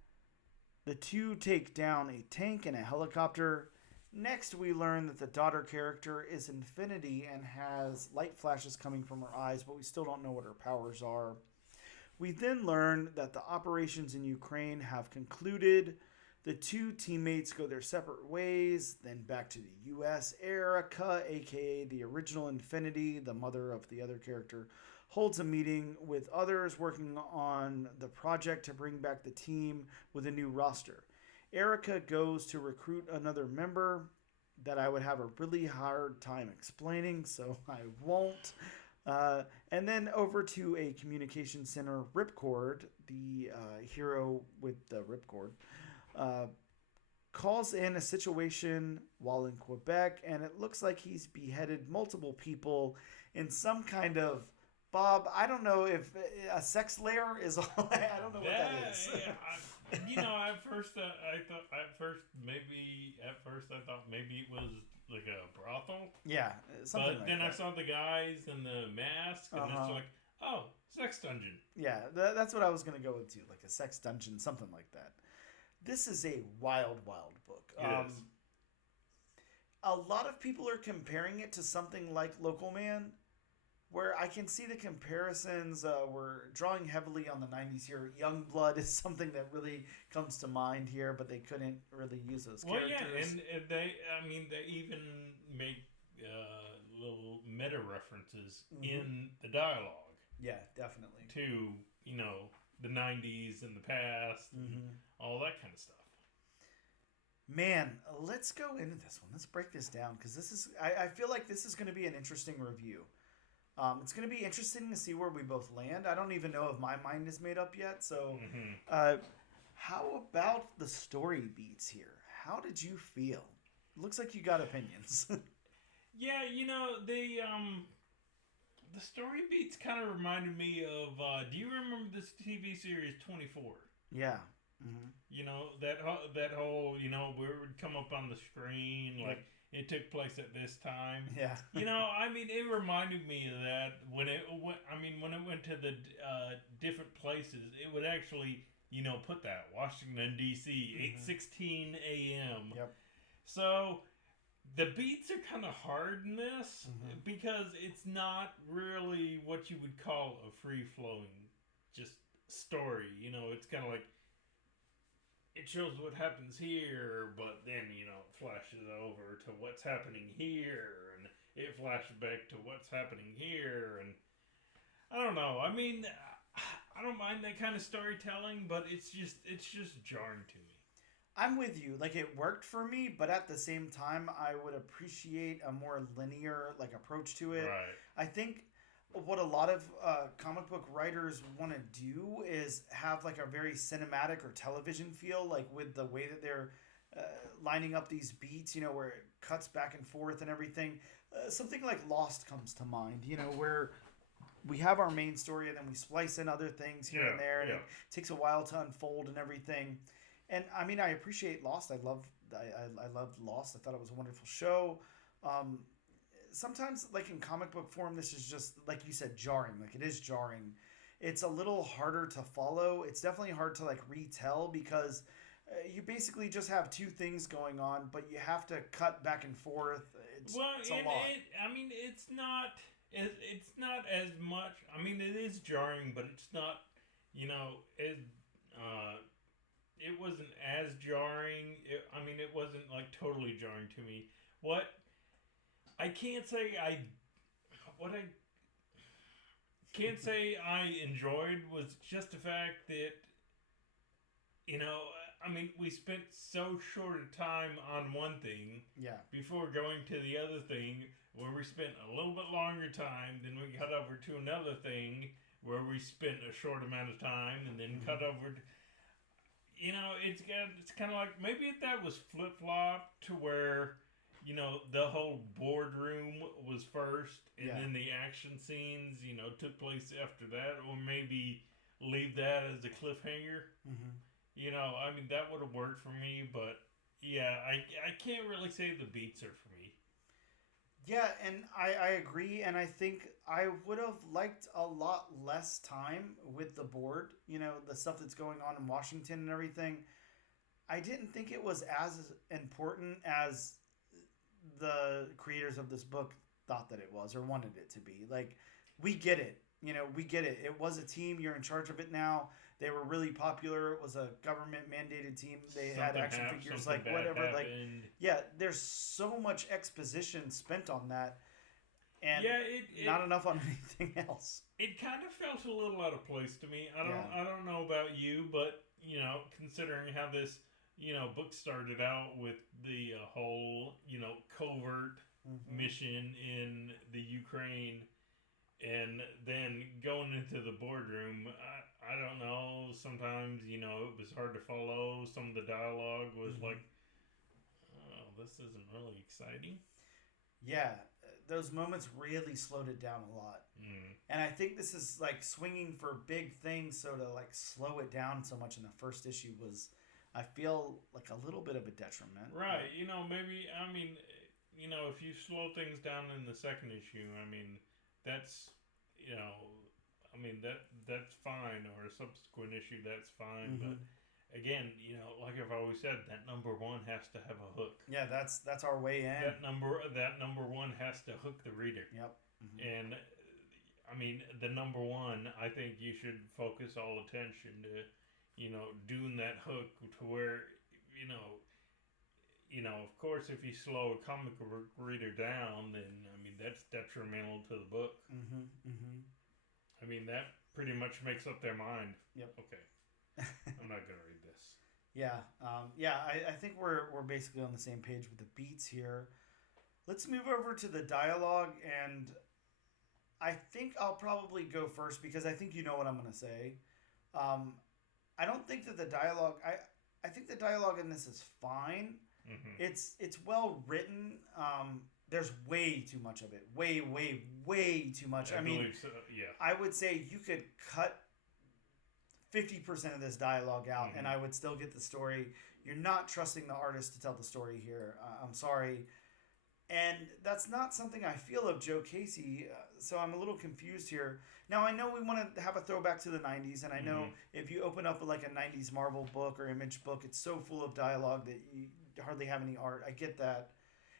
the two take down a tank and a helicopter. Next, we learn that the daughter character is Infinity and has light flashes coming from her eyes, but we still don't know what her powers are. We then learn that the operations in Ukraine have concluded. The two teammates go their separate ways. Then back to the U.S., Erica, a.k.a. the original Infinity, the mother of the other character, holds a meeting with others working on the project to bring back the team with a new roster. Erica goes to recruit another member that I would have a really hard time explaining, so I won't. And then over to a communication center, Ripcord, the hero with the Ripcord, calls in a situation while in Quebec, and it looks like he's beheaded multiple people in some kind of... Bob, I don't know if a sex lair is all... I don't know what that is. Yeah, at first I thought maybe it was like a brothel. Yeah, something like that. But then I saw the guys and the mask, and it's like, oh, sex dungeon. Yeah, that's what I was going to go with too, like a sex dungeon, something like that. This is a wild, wild book. It is. A lot of people are comparing it to something like Local Man, where I can see the comparisons. We're drawing heavily on the 90s here. Youngblood is something that really comes to mind here, but they couldn't really use those characters. Well, yeah, and they even make little meta references in the dialogue. Yeah, definitely. To, the 90s and the past and all that kind of stuff. Man, let's go into this one. Let's break this down, because I feel like this is going to be an interesting review. It's going to be interesting to see where we both land. I don't even know if my mind is made up yet. So, how about the story beats here? How did you feel? Looks like you got opinions. Yeah, the story beats kind of reminded me of. Do you remember this TV series 24? Yeah. That whole where it would come up on the screen like. It took place at this time. Yeah. It reminded me of that when it went to the different places. It would actually, put that Washington D.C. 8:16 a.m. Yep. So the beats are kind of hard in this because it's not really what you would call a free flowing just story. It's kind of like. It shows what happens here, but then, it flashes over to what's happening here, and it flashes back to what's happening here, and I don't know. I don't mind that kind of storytelling, but it's just jarring to me. I'm with you. Like, it worked for me, but at the same time, I would appreciate a more linear, approach to it. Right. I think what a lot of comic book writers want to do is have a very cinematic or television feel, with the way that they're lining up these beats, where it cuts back and forth and everything. Something like Lost comes to mind, where we have our main story and then we splice in other things here and there, and it takes a while to unfold and everything. And I appreciate Lost. I loved Lost. I thought it was a wonderful show. Sometimes, in comic book form, this is just, like you said, jarring. It is jarring. It's a little harder to follow. It's definitely hard to, retell, because you basically just have two things going on, but you have to cut back and forth. It's a lot. It's not as much. It is jarring, but it's not, it wasn't as jarring. It wasn't, totally jarring to me. I can't say I enjoyed was just the fact that, I mean, we spent so short a time on one thing before going to the other thing, where we spent a little bit longer time, then we cut over to another thing where we spent a short amount of time, and then cut over to, you know, it's kind of like, maybe if that was flip-flopped to where, you know, the whole boardroom was first, and then the action scenes, you know, took place after that, or maybe leave that as a cliffhanger. You know, I mean, that would have worked for me, but yeah, I can't really say the beats are for me. Yeah, and I agree, and I think I would have liked a lot less time with the board, you know, the stuff that's going on in Washington and everything. I didn't think it was as important as the creators of this book thought that it was or wanted it to be. Like, we get it. You know, we get it. It was a team. You're in charge of it now. They were really popular. It was a government-mandated team. They had action figures, like, whatever. Happened. Like, yeah, there's so much exposition spent on that, and not enough on anything else. It kind of felt a little out of place to me. I don't know about you, but, you know, considering how this, you know, book started out with the whole, you know, covert mission in the Ukraine, and then going into the boardroom, I don't know, sometimes, you know, it was hard to follow. Some of the dialogue was like, oh, this isn't really exciting. Yeah, those moments really slowed it down a lot. And I think this is like swinging for big things, so to like slow it down so much in the first issue was, I feel like a little bit of a detriment. Right, you know, maybe, I mean, you know, if you slow things down in the second issue, I mean, that's, you know, I mean, that's fine, or a subsequent issue, that's fine, but again, you know, like I've always said, that number one has to have a hook. Yeah, that's our way in. That number one has to hook the reader. Yep. And I mean, the number one, I think you should focus all attention to, you know, doing that hook to where, you know, of course, if you slow a comic reader down, then I mean that's detrimental to the book. I mean, that pretty much makes up their mind. Yep. Okay. I'm not gonna read this. Yeah. I think we're basically on the same page with the beats here. Let's move over to the dialogue, and I think I'll probably go first because I think you know what I'm gonna say. I don't think that the dialogue. I think the dialogue in this is fine. It's well written. There's way too much of it. Way too much. I mean, so, yeah. I would say you could cut 50% of this dialogue out, and I would still get the story. You're not trusting the artist to tell the story here. I'm sorry. And that's not something I feel of Joe Casey, so I'm a little confused here. Now, I know we want to have a throwback to the 90s, and I know if you open up like a 90s Marvel book or Image book, it's so full of dialogue that you hardly have any art. I get that.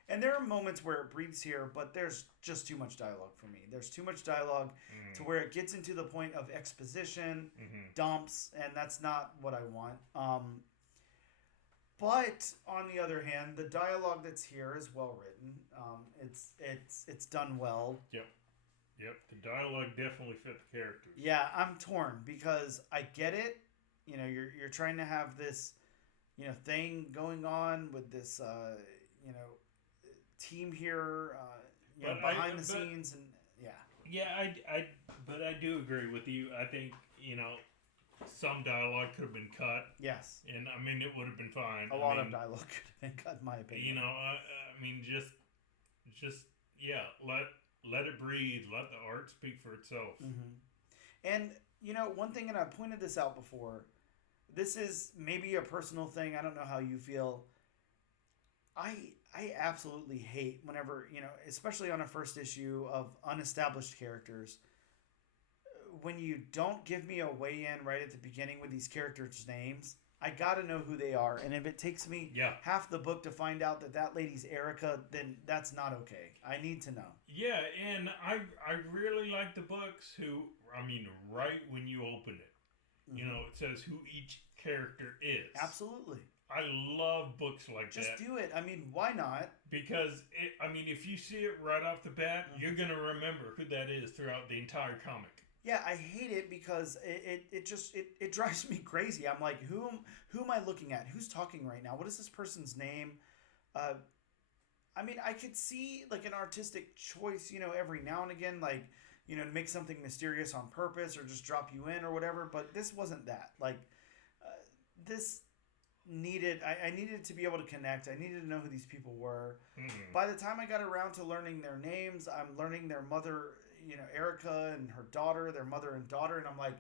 And there are moments where it breathes here, but there's just too much dialogue for me. There's too much dialogue to where it gets into the point of exposition, dumps, and that's not what I want. But on the other hand, the dialogue that's here is well written. It's done well. Yep. The dialogue definitely fit the characters. Yeah, I'm torn because I get it. You know, you're trying to have this, you know, thing going on with this, you know, team here, you know, behind the scenes, and but I do agree with you. I think, you know, some dialogue could have been cut. Yes. And I mean, it would have been fine. A lot of dialogue could have been cut, in my opinion. You know, I mean, just let it breathe. Let the art speak for itself. And you know, one thing, and I pointed this out before. This is maybe a personal thing. I don't know how you feel. I absolutely hate whenever, you know, especially on a first issue of unestablished characters, when you don't give me a way in right at the beginning with these characters' names. I gotta know who they are, and if it takes me half the book to find out that lady's Erica, then that's not okay. I need to know. Yeah, and I really like the books right when you open it, you know, it says who each character is. Absolutely. I love books like that. Just do it. I mean, why not? Because, if you see it right off the bat, you're going to remember who that is throughout the entire comic. Yeah, I hate it because it drives me crazy. I'm like, who am I looking at? Who's talking right now? What is this person's name? Uh, I mean, I could see like an artistic choice, every now and again, like, to make something mysterious on purpose or just drop you in or whatever. But this wasn't that. Like, this I needed to be able to connect. I needed to know who these people were. Mm-hmm. By the time I got around to learning their names, I'm learning their mother, Erica and her daughter, their mother and daughter, and I'm like,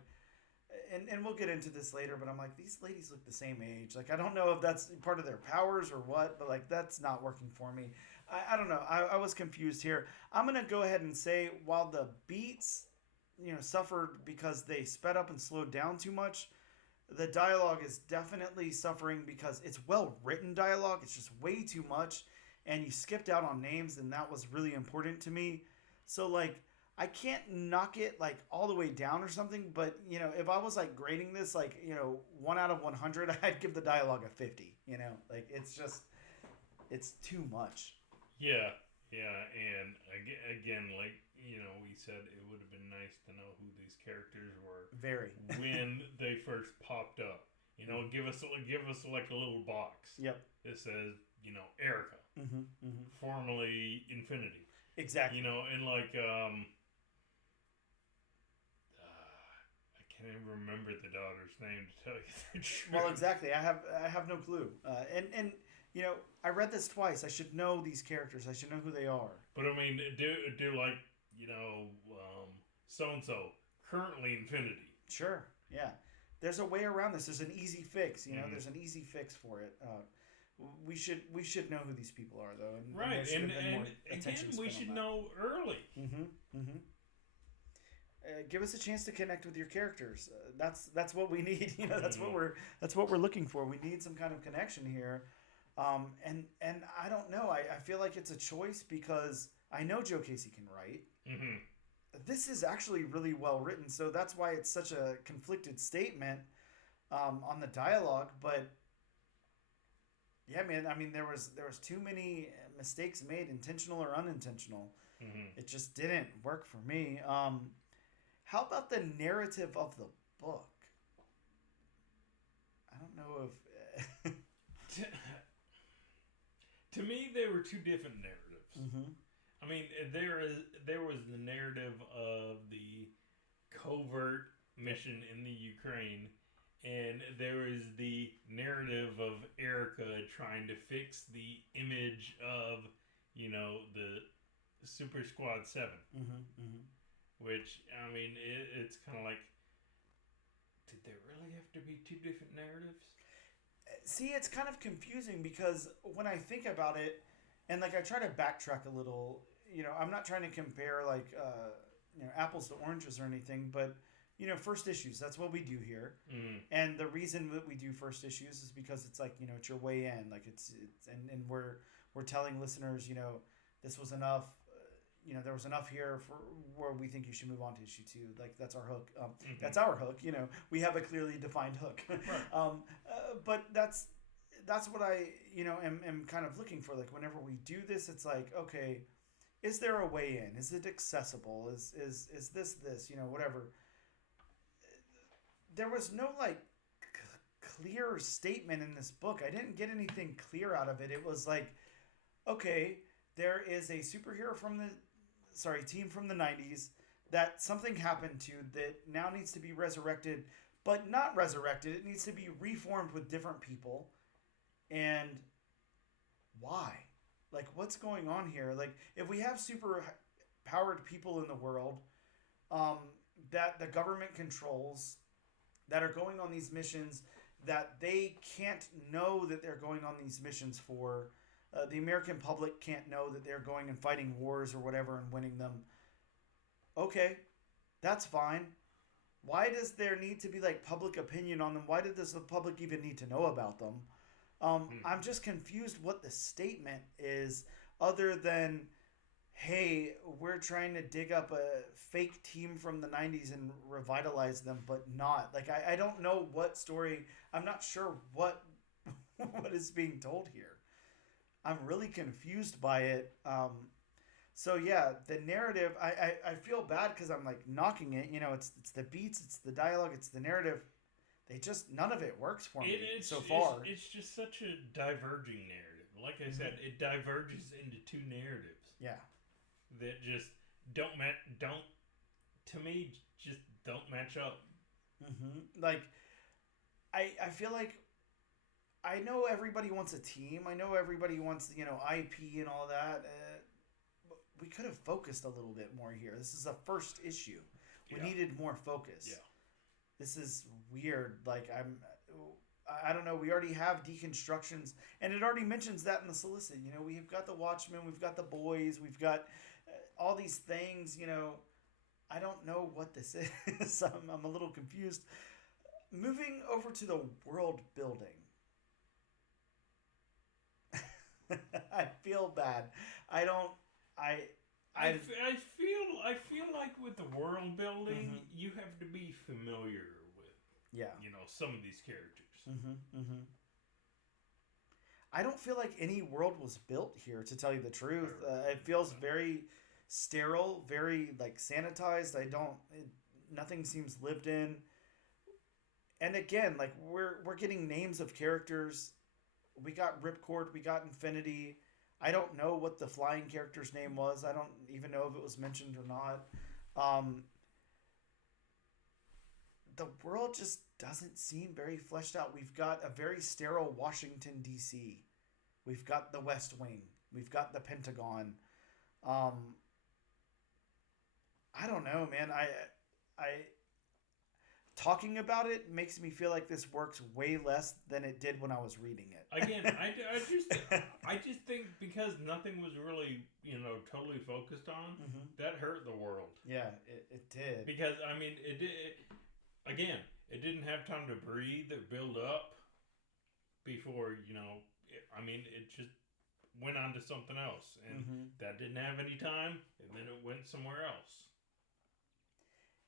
and we'll get into this later, but I'm like, these ladies look the same age. Like, I don't know if that's part of their powers or what, but like, that's not working for me. I don't know. I was confused here. I'm going to go ahead and say while the beats, suffered because they sped up and slowed down too much, the dialogue is definitely suffering because it's well written dialogue. It's just way too much. And you skipped out on names, and that was really important to me. So, like, I can't knock it like all the way down or something, but if I was like grading this, like 1 out of 100, I'd give the dialogue a 50. Like it's too much. Yeah, and again, like we said, it would have been nice to know who these characters were. Very. When they first popped up, give us like a little box. Yep. That says Erica, formerly Infinity. Exactly. And like I can't even remember the daughter's name to tell you the truth. Well, exactly. I have no clue. And I read this twice. I should know these characters. I should know who they are. But I mean, do like so and so currently Infinity. Sure. Yeah. There's a way around this. There's an easy fix. There's an easy fix for it. We should know who these people are, though. And, right. And again, we should know early. Give us a chance to connect with your characters. That's what we need. That's what we're looking for. We need some kind of connection here. And I don't know. I feel like it's a choice because I know Joe Casey can write. Mm-hmm. This is actually really well written, so that's why it's such a conflicted statement on the dialogue. But yeah, man. I mean, there was too many mistakes made, intentional or unintentional. Mm-hmm. It just didn't work for me. How about the narrative of the book? I don't know if... To me, they were two different narratives. Mm-hmm. I mean, there was the narrative of the covert mission in the Ukraine, and there is the narrative of Erica trying to fix the image of, the Super Squad 7. Which, I mean, it's kind of like, did there really have to be two different narratives? See, it's kind of confusing because when I think about it, and like I try to backtrack a little, I'm not trying to compare like, apples to oranges or anything, but, first issues, that's what we do here. Mm-hmm. And the reason that we do first issues is because it's like, it's your way in, like it's and we're telling listeners, this was enough. There was enough here for where we think you should move on to issue 2. Like, that's our hook. That's our hook. We have a clearly defined hook. Right. But that's what I, am kind of looking for. Like, whenever we do this, it's like, okay, is there a way in? Is it accessible? Is this, whatever. There was no, like, clear statement in this book. I didn't get anything clear out of it. It was like, okay, there is a superhero team from the 90s that something happened to that now needs to be resurrected, but not resurrected. It needs to be reformed with different people. And why? Like, what's going on here? Like, if we have super powered people in the world that the government controls that are going on these missions that they can't know that they're going on these missions for, the American public can't know that they're going and fighting wars or whatever and winning them. Okay, that's fine. Why does there need to be like public opinion on them? Why does the public even need to know about them? I'm just confused what the statement is other than, hey, we're trying to dig up a fake team from the 90s and revitalize them, but not. Like, I don't know what story. I'm not sure what what is being told here. I'm really confused by it. So yeah, the narrative. I feel bad because I'm like knocking it. You know, it's the beats, it's the dialogue, it's the narrative. They just none of it works for me so far. It's just such a diverging narrative. Like I said, it diverges into two narratives. Yeah. That just don't to me just don't match up. Like I feel like I know everybody wants a team. I know everybody wants IP and all that. But we could have focused a little bit more here. This is a first issue. We needed more focus. Yeah. This is weird. Like I don't know. We already have deconstructions, and it already mentions that in the solicit. You know, we've got the Watchmen, we've got the Boys, we've got all these things. You know, I don't know what this is. I'm a little confused. Moving over to the world building. I feel bad. I don't. I feel like with the world building, you have to be familiar with some of these characters. I don't feel like any world was built here, to tell you the truth. It feels very sterile, very like sanitized. Nothing seems lived in. And again, like we're getting names of characters. We got Ripcord, we got Infinity. I don't know what the flying character's name was. I don't even know if it was mentioned or not. The world just doesn't seem very fleshed out. We've got a very sterile Washington, D.C. We've got the West Wing. We've got the Pentagon. I don't know, man. I talking about it makes me feel like this works way less than it did when I was reading it. Again, I just think because nothing was really totally focused on, that hurt the world. Yeah, it did. Because I mean, it didn't have time to breathe or build up before it just went on to something else, and that didn't have any time, and then it went somewhere else.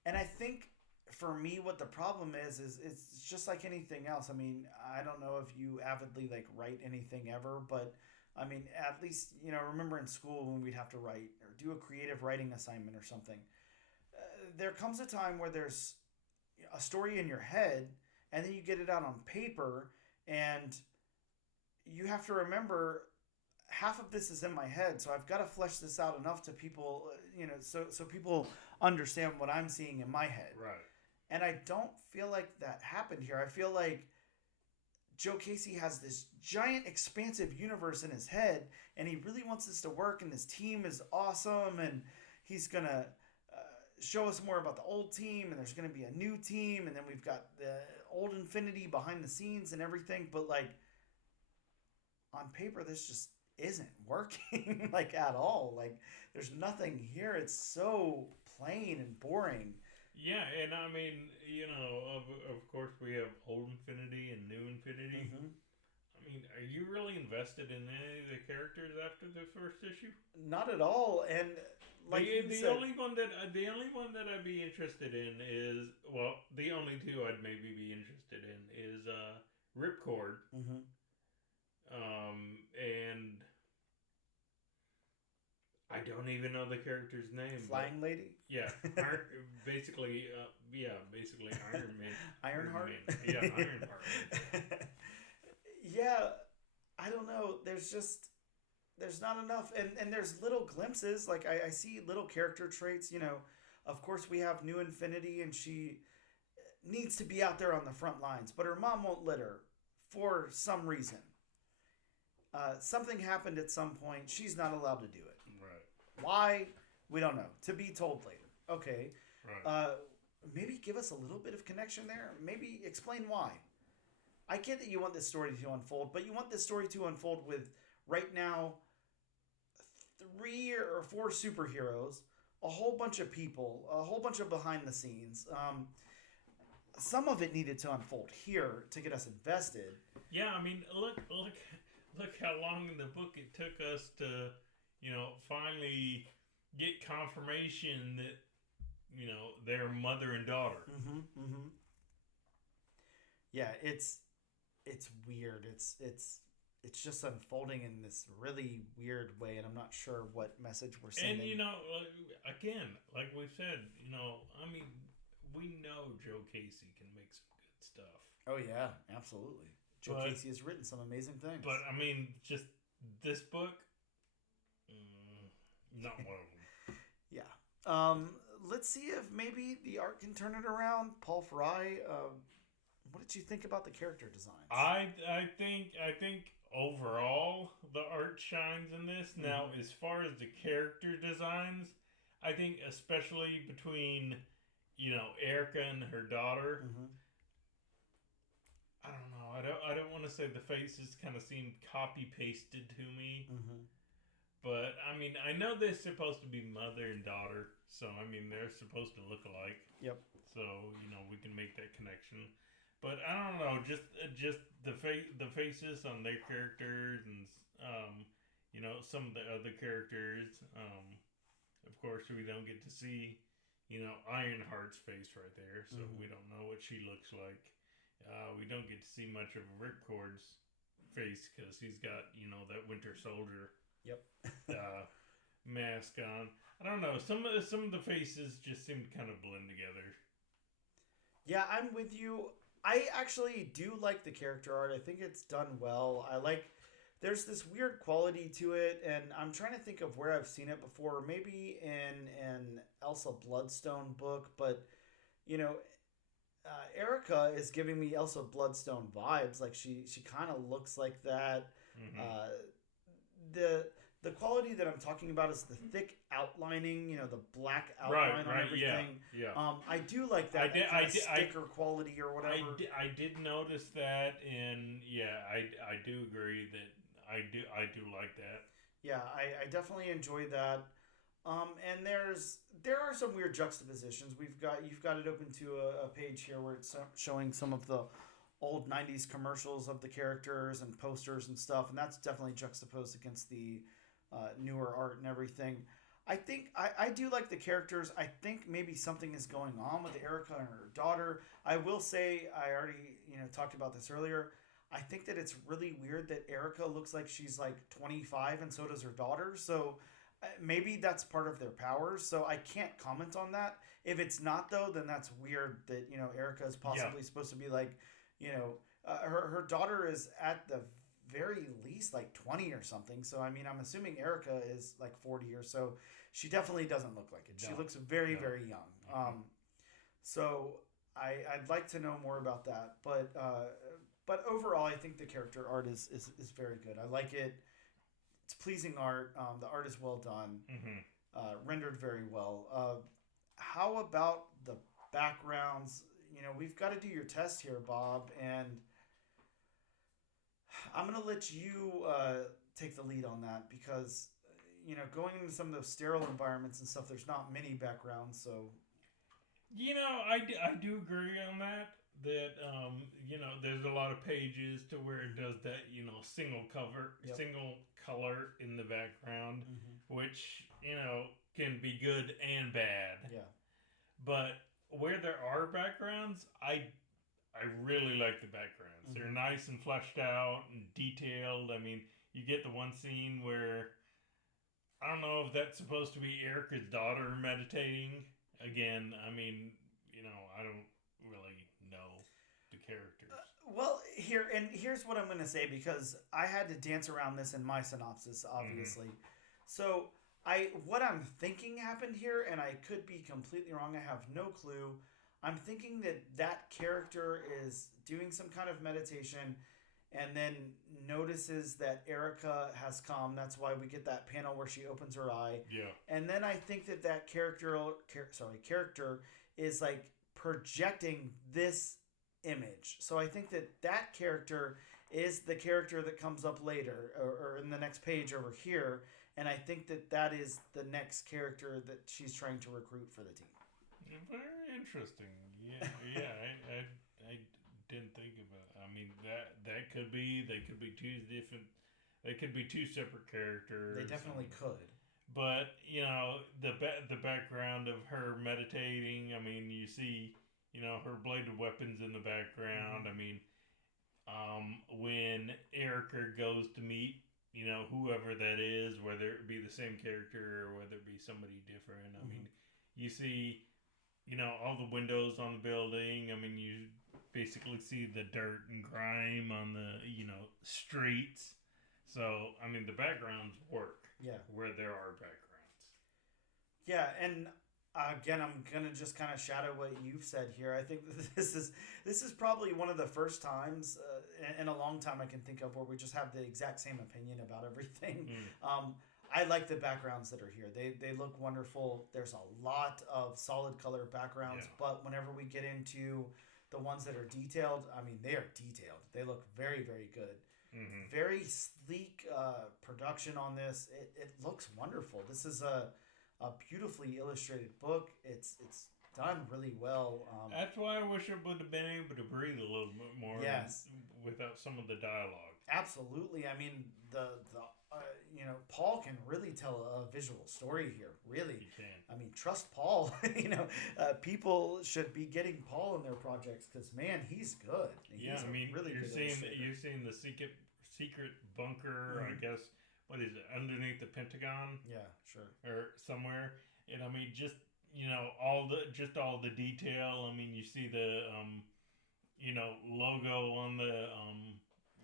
And I think, for me, what the problem is it's just like anything else. I mean, I don't know if you avidly like write anything ever, but I mean, at least remember in school when we'd have to write or do a creative writing assignment or something. There comes a time where there's a story in your head, and then you get it out on paper, and you have to remember half of this is in my head, so I've got to flesh this out enough to people, so people understand what I'm seeing in my head. Right. And I don't feel like that happened here. I feel like Joe Casey has this giant, expansive universe in his head, and he really wants this to work, and this team is awesome, and he's going to show us more about the old team, and there's going to be a new team, and then we've got the old Infinity behind the scenes and everything, but, like, on paper, this just isn't working, like, at all. Like, there's nothing here. It's so plain and boring. Yeah, and I mean, of course we have old Infinity and new Infinity. I mean, are you really invested in any of the characters after the first issue? Not at all. And like the only one that I'd be interested in is, well, the only two I'd maybe be interested in is Ripcord, and I don't even know the character's name. Flying Lady? Yeah. Basically Iron Man. Ironheart? Yeah, Ironheart. Yeah, I don't know. There's not enough. And there's little glimpses. Like, I see little character traits. Of course we have New Infinity, and she needs to be out there on the front lines. But her mom won't let her for some reason. Something happened at some point. She's not allowed to do it. Right. Why? We don't know. To be told later. Okay. Right. Maybe give us a little bit of connection there. Maybe explain why. I get that you want this story to unfold, but you want this story to unfold with, right now, 3 or 4 superheroes, a whole bunch of people, a whole bunch of behind the scenes. Some of it needed to unfold here to get us invested. Yeah, I mean, look how long in the book it took us to, finally get confirmation that, they're mother and daughter. Yeah, it's weird. It's it's just unfolding in this really weird way, and I'm not sure what message we're sending. And again, like we've said, I mean, we know Joe Casey can make some good stuff. Oh yeah, absolutely. Joe Casey has written some amazing things. But I mean, just this book, not one of them. Yeah. Let's see if maybe the art can turn it around. Paul Fry, what did you think about the character designs? I think overall the art shines in this. Mm-hmm. Now, as far as the character designs, I think especially between Erica and her daughter. Mm-hmm. I don't know. I don't want to say the faces kind of seemed copy pasted to me. Mm-hmm. But I mean, I know they're supposed to be mother and daughter, so I mean they're supposed to look alike. Yep. So we can make that connection. But I don't know, just the faces on their characters and some of the other characters. Of course, we don't get to see Ironheart's face right there, so we don't know what she looks like. We don't get to see much of Ripcord's face because he's got that Winter Soldier. Yep. Mask on. I don't know. Some of the faces just seem to kind of blend together. Yeah, I'm with you. I actually do like the character art. I think it's done well. There's this weird quality to it, and I'm trying to think of where I've seen it before. Maybe in an Elsa Bloodstone book, but Erica is giving me Elsa Bloodstone vibes. Like she kind of looks like that. Mm-hmm. The quality that I'm talking about is the thick outlining, the black outline on everything. Yeah. I do like that sticker quality or whatever. I did notice that, and I do agree that I do like that. Yeah, I definitely enjoy that. And there are some weird juxtapositions. You've got it open to a page here where it's showing some of the old 90s commercials of the characters and posters and stuff, and that's definitely juxtaposed against the newer art and everything. I think I do like the characters. I think maybe something is going on with Erica and her daughter. I will say, I already talked about this earlier. I think that it's really weird that Erica looks like she's like 25 and so does her daughter. So maybe that's part of their powers. So I can't comment on that. If it's not though, then that's weird that Erica is possibly supposed to be like her daughter is at the very least like 20 or something. So I mean, I'm assuming Erica is like 40 or so. She definitely doesn't look like it. She looks very very young. So I'd like to know more about that. But overall, I think the character art is very good. I like it. It's pleasing art. The art is well done, rendered very well. How about the backgrounds? We've got to do your test here, Bob, and I'm going to let you take the lead on that because, going into some of those sterile environments and stuff, there's not many backgrounds, so... I do agree on that. That there's a lot of pages to where it does that single color in the background, which can be good and bad. Yeah. But where there are backgrounds, I really like the backgrounds. They're nice and fleshed out and detailed. I mean, you get the one scene where I don't know if that's supposed to be Erica's daughter meditating. Again, I mean, I don't really know the characters. Well, here's what I'm going to say because I had to dance around this in my synopsis, obviously. So what I'm thinking happened here, and I could be completely wrong. I have no clue. I'm thinking that character is doing some kind of meditation, and then notices that Erica has come. That's why we get that panel where she opens her eye. Yeah. And then I think that character is like projecting this image. So I think that character is the character that comes up later or in the next page over here. And I think that is the next character that she's trying to recruit for the team. Very interesting. Yeah. I didn't think about it. I mean, that could be, they could be two separate characters. They definitely could. But, the background of her meditating, I mean, you see, her bladed weapons in the background. I mean, when Erica goes to meet, whoever that is, whether it be the same character or whether it be somebody different. I mean, you see, all the windows on the building. I mean, you basically see the dirt and grime on the, streets. So, I mean, the backgrounds work. Yeah. Where there are backgrounds. Yeah, and again, I'm gonna just kind of shadow what you've said here. I think this is probably one of the first times in a long time I can think of where we just have the exact same opinion about everything. I like the backgrounds that are here. They look wonderful. There's a lot of solid color backgrounds, but whenever we get into the ones that are detailed, I mean, they are detailed. They look very, very good. Very sleek production on this. It looks wonderful. This is a beautifully illustrated book. It's done really well. That's why I wish it would have been able to breathe a little bit more. Yes. Without some of the dialogue. Absolutely. I mean, the Paul can really tell a visual story here. Really. He can. I mean, trust Paul. People should be getting Paul in their projects because, man, he's good. He's really you're good seeing the secret bunker, I guess. What is it, underneath the Pentagon? Yeah, sure. Or somewhere. And I mean, just all the detail. I mean, you see the logo on the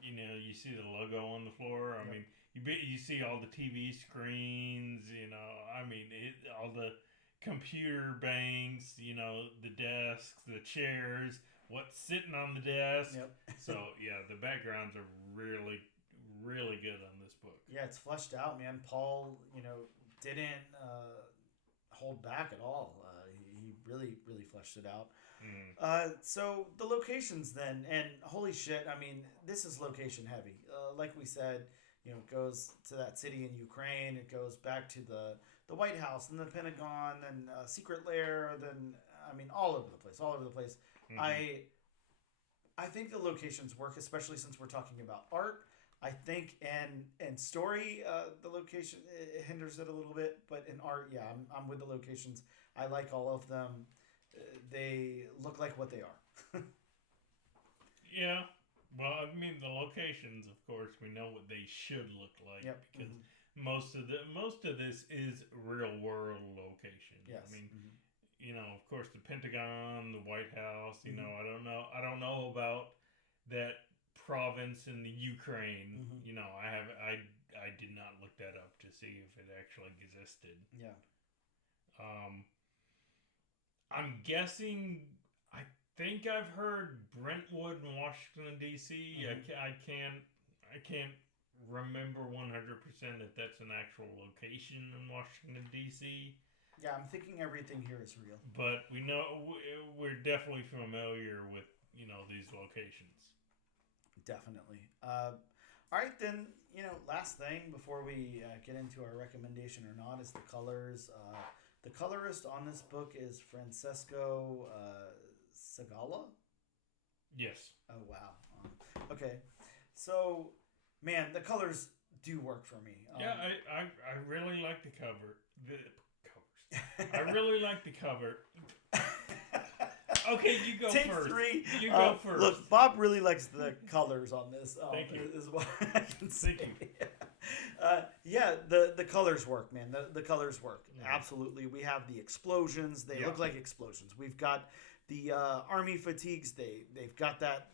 you see the logo on the floor. I mean, you see all the TV screens. I mean, all the computer banks. The desks, the chairs, what's sitting on the desk. Yep. So yeah, the backgrounds are really, really good on this book. Yeah, it's fleshed out, man. Paul, didn't hold back at all. He really, really fleshed it out. So the locations then, and holy shit, I mean, this is location heavy. Like we said, it goes to that city in Ukraine. It goes back to the White House and the Pentagon and Secret Lair. Then, I mean, all over the place. I think the locations work, especially since we're talking about art. I think and story, the location hinders it a little bit, but in art, yeah, I'm with the locations. I like all of them. They look like what they are. Yeah, well, I mean, the locations, of course, we know what they should look like because most of this is real world location. Yes. I mean, of course, the Pentagon, the White House. I don't know about that province in the Ukraine. I did not look that up to see if it actually existed. Yeah. I'm guessing. I think I've heard Brentwood in Washington D.C. I can't remember 100% if that's an actual location in Washington D.C. Yeah, I'm thinking everything here is real. But we know we're definitely familiar with these locations. Definitely. All right, then, last thing before we get into our recommendation or not is the colors. The colorist on this book is Francesco Segala? Yes. Oh, wow. Okay. So, man, the colors do work for me. Yeah, I really like the cover. The covers. I really like the cover. Okay, you go Take first. 3. You go first. Look, Bob really likes the colors on this. Thank you. Is what I can say. Thank you. Yeah, the colors work, man. The colors work. Absolutely. We have the explosions. They look like explosions. We've got the army fatigues. They've got that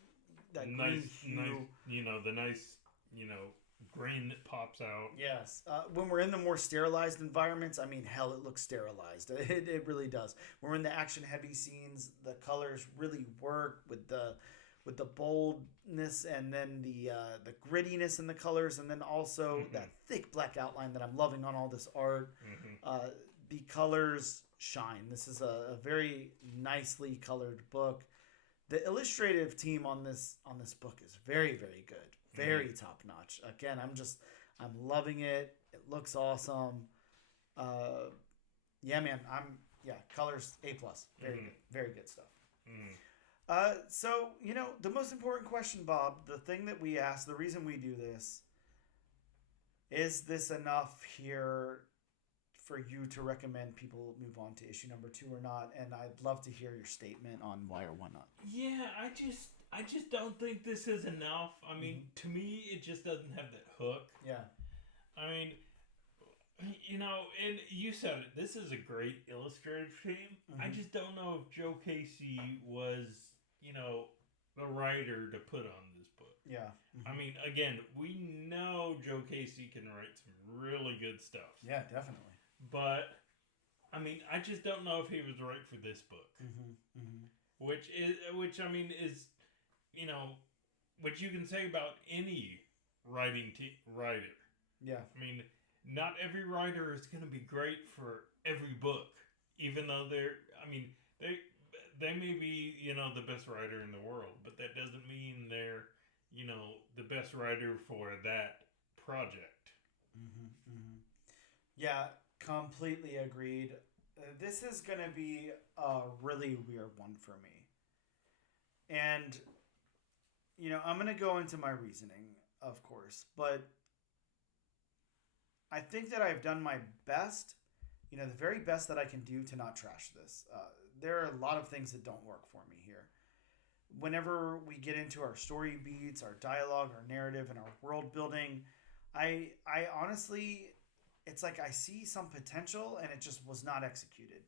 nice, green hue. The nice, green that pops out. Yes. When we're in the more sterilized environments, I mean, hell, it looks sterilized. It really does. When we're in the action-heavy scenes, the colors really work with the boldness and then the grittiness in the colors, and then also that thick black outline that I'm loving on all this art. The colors shine. This is a very nicely colored book. The illustrative team on this book is very, very good. Very top notch. Again, I'm loving it. It looks awesome. Yeah, man. Colors A+. Very good stuff. So, the most important question, Bob, the thing that we ask, the reason we do this, is this enough here for you to recommend people move on to issue number 2 or not? And I'd love to hear your statement on why or why not. Yeah, I just don't think this is enough. I mean, to me, it just doesn't have that hook. Yeah. I mean, and you said it. This is a great illustrative team. I just don't know if Joe Casey was, the writer to put on this book. Yeah. I mean, again, we know Joe Casey can write some really good stuff. Yeah, definitely. But, I mean, I just don't know if he was right for this book. Which is, which you can say about any writer. Yeah. I mean, not every writer is going to be great for every book, even though they may be, the best writer in the world, but that doesn't mean they're, the best writer for that project. Yeah, completely agreed. This is going to be a really weird one for me. And, I'm going to go into my reasoning, of course, but I think that I've done my best, the very best that I can do to not trash this. There are a lot of things that don't work for me here. Whenever we get into our story beats, our dialogue, our narrative, and our world building, I honestly, it's like I see some potential and it just was not executed.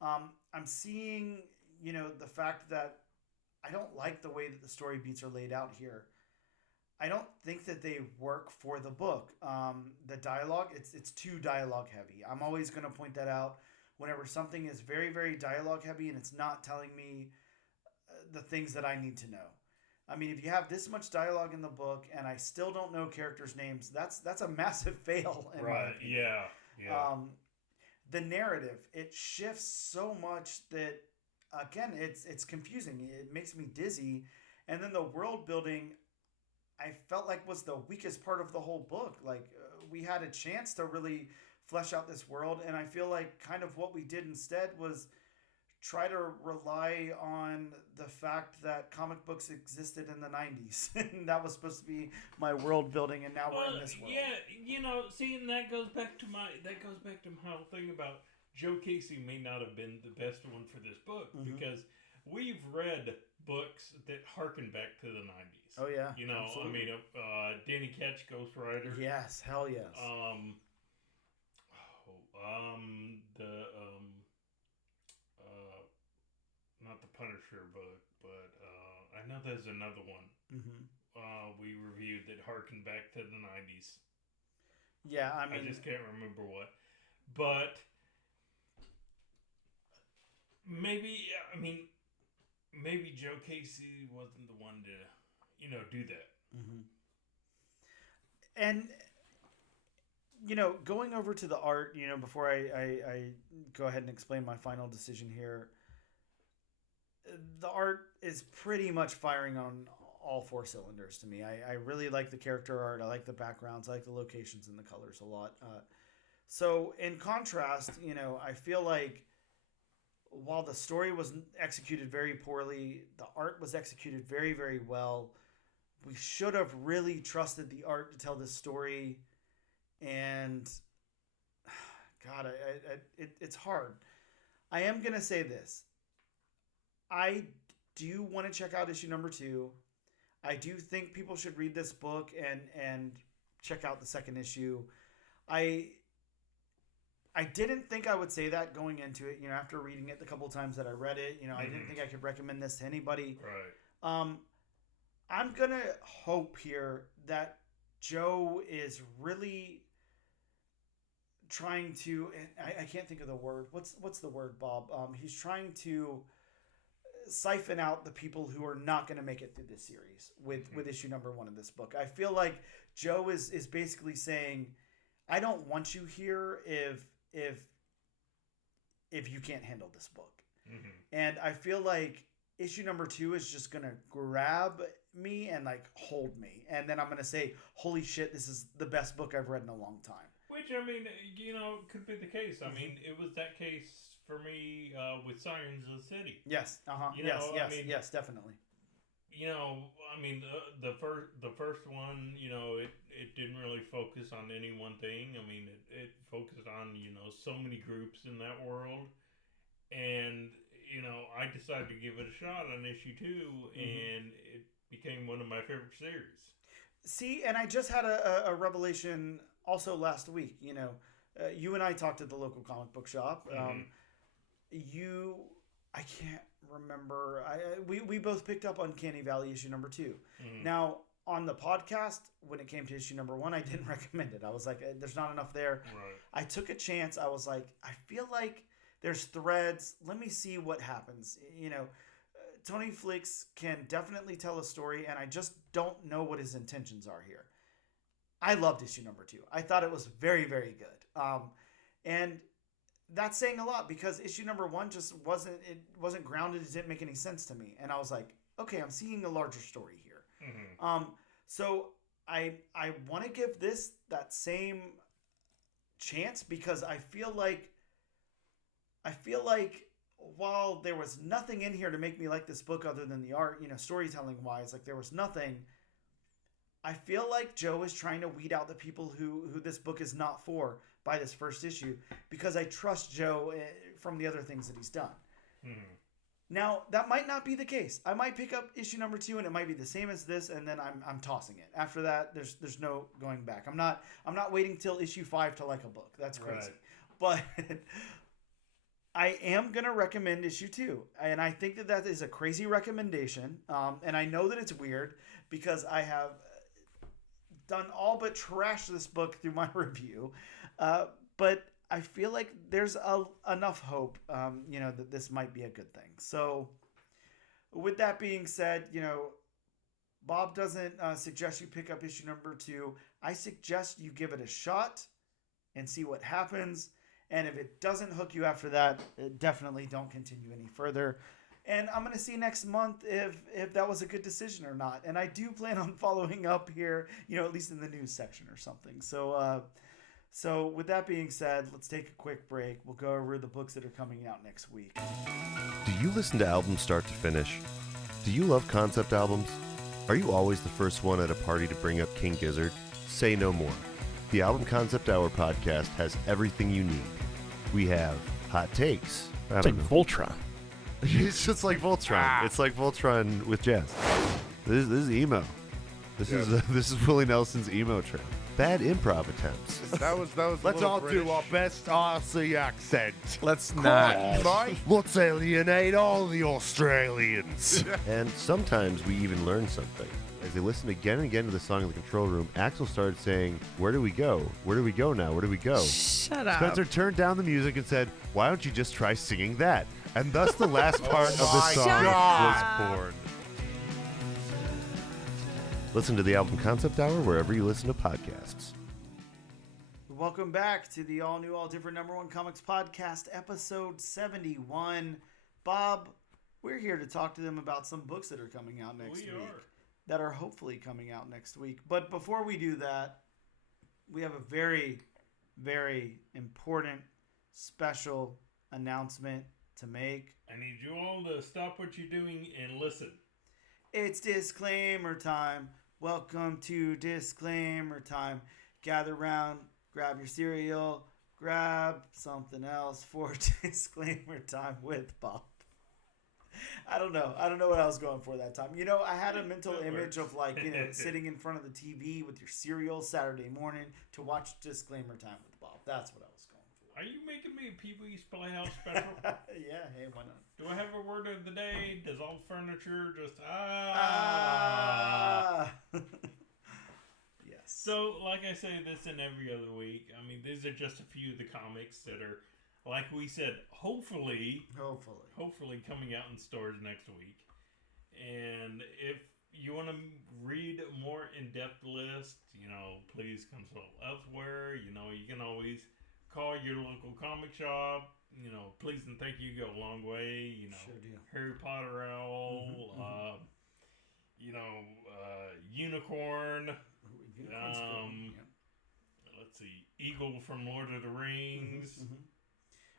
I'm seeing, the fact that I don't like the way that the story beats are laid out here. I don't think that they work for the book. The dialogue, it's too dialogue heavy. I'm always going to point that out whenever something is very, very dialogue heavy and it's not telling me the things that I need to know. I mean, if you have this much dialogue in the book and I still don't know characters' names, that's a massive fail. Right, yeah. The narrative, it shifts so much that, again, it's confusing. It makes me dizzy. And then the world building, I felt like was the weakest part of the whole book. Like, we had a chance to really flesh out this world, and I feel like kind of what we did instead was try to rely on the fact that comic books existed in the 90s. And that was supposed to be my world building, and now we're in this world. Yeah, and that goes back to my whole thing about Joe Casey may not have been the best one for this book, because we've read books that harken back to the 90s. Oh, yeah. Absolutely. Danny Ketch, Ghost Rider. Yes, hell yes. Not the Punisher book, but I know there's another one we reviewed that harkened back to the 90s. Yeah, I just can't remember what. But maybe Joe Casey wasn't the one to, do that. And, going over to the art, before I go ahead and explain my final decision here, the art is pretty much firing on all four cylinders to me. I really like the character art. I like the backgrounds. I like the locations and the colors a lot. So in contrast, I feel like while the story was executed very poorly, the art was executed very, very well. We should have really trusted the art to tell this story. And God, it's hard. I am going to say this. I do want to check out issue number 2. I do think people should read this book and check out the second issue. I didn't think I would say that going into it, after reading it the couple times that I read it. I didn't think I could recommend this to anybody. Right. I'm going to hope here that Joe is really trying to, I can't think of the word. What's the word, Bob? He's trying to siphon out the people who are not going to make it through this series with issue number 1 of this book. I feel like Joe is basically saying, I don't want you here if you can't handle this book. And I feel like issue number 2 is just going to grab me and like hold me. And then I'm going to say, holy shit, this is the best book I've read in a long time. Which, could be the case. I mean, it was that case for me with Sirens of the City. Yes. Yes, definitely. The first one, it didn't really focus on any one thing. I mean, it focused on, so many groups in that world. And, I decided to give it a shot on issue 2, and it became one of my favorite series. See, and I just had a revelation also last week. You and I talked at the local comic book shop. I can't remember. We both picked up Uncanny Valley issue number 2. Now, on the podcast, when it came to issue number 1, I didn't recommend it. I was like, there's not enough there. Right. I took a chance. I was like, I feel like there's threads. Let me see what happens. Tony Flicks can definitely tell a story, and I just don't know what his intentions are here. I loved issue number 2. I thought it was very, very good. And that's saying a lot because issue number 1 just wasn't grounded. It didn't make any sense to me. And I was like, okay, I'm seeing a larger story here. So I want to give this that same chance because I feel like while there was nothing in here to make me like this book other than the art, storytelling wise, like there was nothing. I feel like Joe is trying to weed out the people who this book is not for by this first issue because I trust Joe from the other things that he's done. Now, that might not be the case. I might pick up issue number 2 and it might be the same as this, and then I'm tossing it. After that, there's no going back. I'm not waiting till issue 5 to like a book. That's crazy. Right. But I am going to recommend issue 2. And I think that is a crazy recommendation. And I know that it's weird because I have done all but trash this book through my review. But I feel like there's enough hope, that this might be a good thing. So with that being said, Bob doesn't suggest you pick up issue number 2. I suggest you give it a shot and see what happens. And if it doesn't hook you after that, definitely don't continue any further. And I'm going to see next month if that was a good decision or not. And I do plan on following up here, at least in the news section or something. So with that being said, let's take a quick break. We'll go over the books that are coming out next week. Do you listen to albums start to finish? Do you love concept albums? Are you always the first one at a party to bring up King Gizzard? Say no more. The Album Concept Hour podcast has everything you need. We have hot takes. It's like Voltron. It's just like Voltron. It's like Voltron with jazz. This is emo. This is Willie Nelson's emo trip. Bad improv attempts. That was. Let's all do our best Aussie accent. Let's not. Let's alienate all the Australians. And sometimes we even learn something. As they listened again and again to the song in the control room, Axel started saying, "Where do we go? Where do we go now? Where do we go?" Shut up. Spencer turned down the music and said, "Why don't you just try singing that?" And thus the last part of the song was born. Listen to the Album Concept Hour wherever you listen to podcasts. Welcome back to the all-new, all-different number 1 comics podcast, episode 71. Bob, we're here to talk to them about some books that are coming out next week. That are hopefully coming out next week. But before we do that, we have a very, very important, special announcement to make. I need you all to stop what you're doing and listen. It's disclaimer time. Welcome to disclaimer time. Gather round, grab your cereal, grab something else for disclaimer time with Bob. I don't know what I was going for that time. I had a mental image of sitting in front of the TV with your cereal Saturday morning to watch disclaimer time with Bob. That's what I was going for. Are you making me a Pee-wee's Playhouse special? Yeah, hey, why not? Do I have a word of the day? Does all furniture just Yes. So, like I say this in every other week, I mean, these are just a few of the comics that are, like we said, hopefully coming out in stores next week. And if you want to read a more in-depth list, please consult elsewhere. You can always call your local comic shop. Please and thank you go a long way. Sure do. Harry Potter Owl, Unicorn. Let's see, Eagle from Lord of the Rings.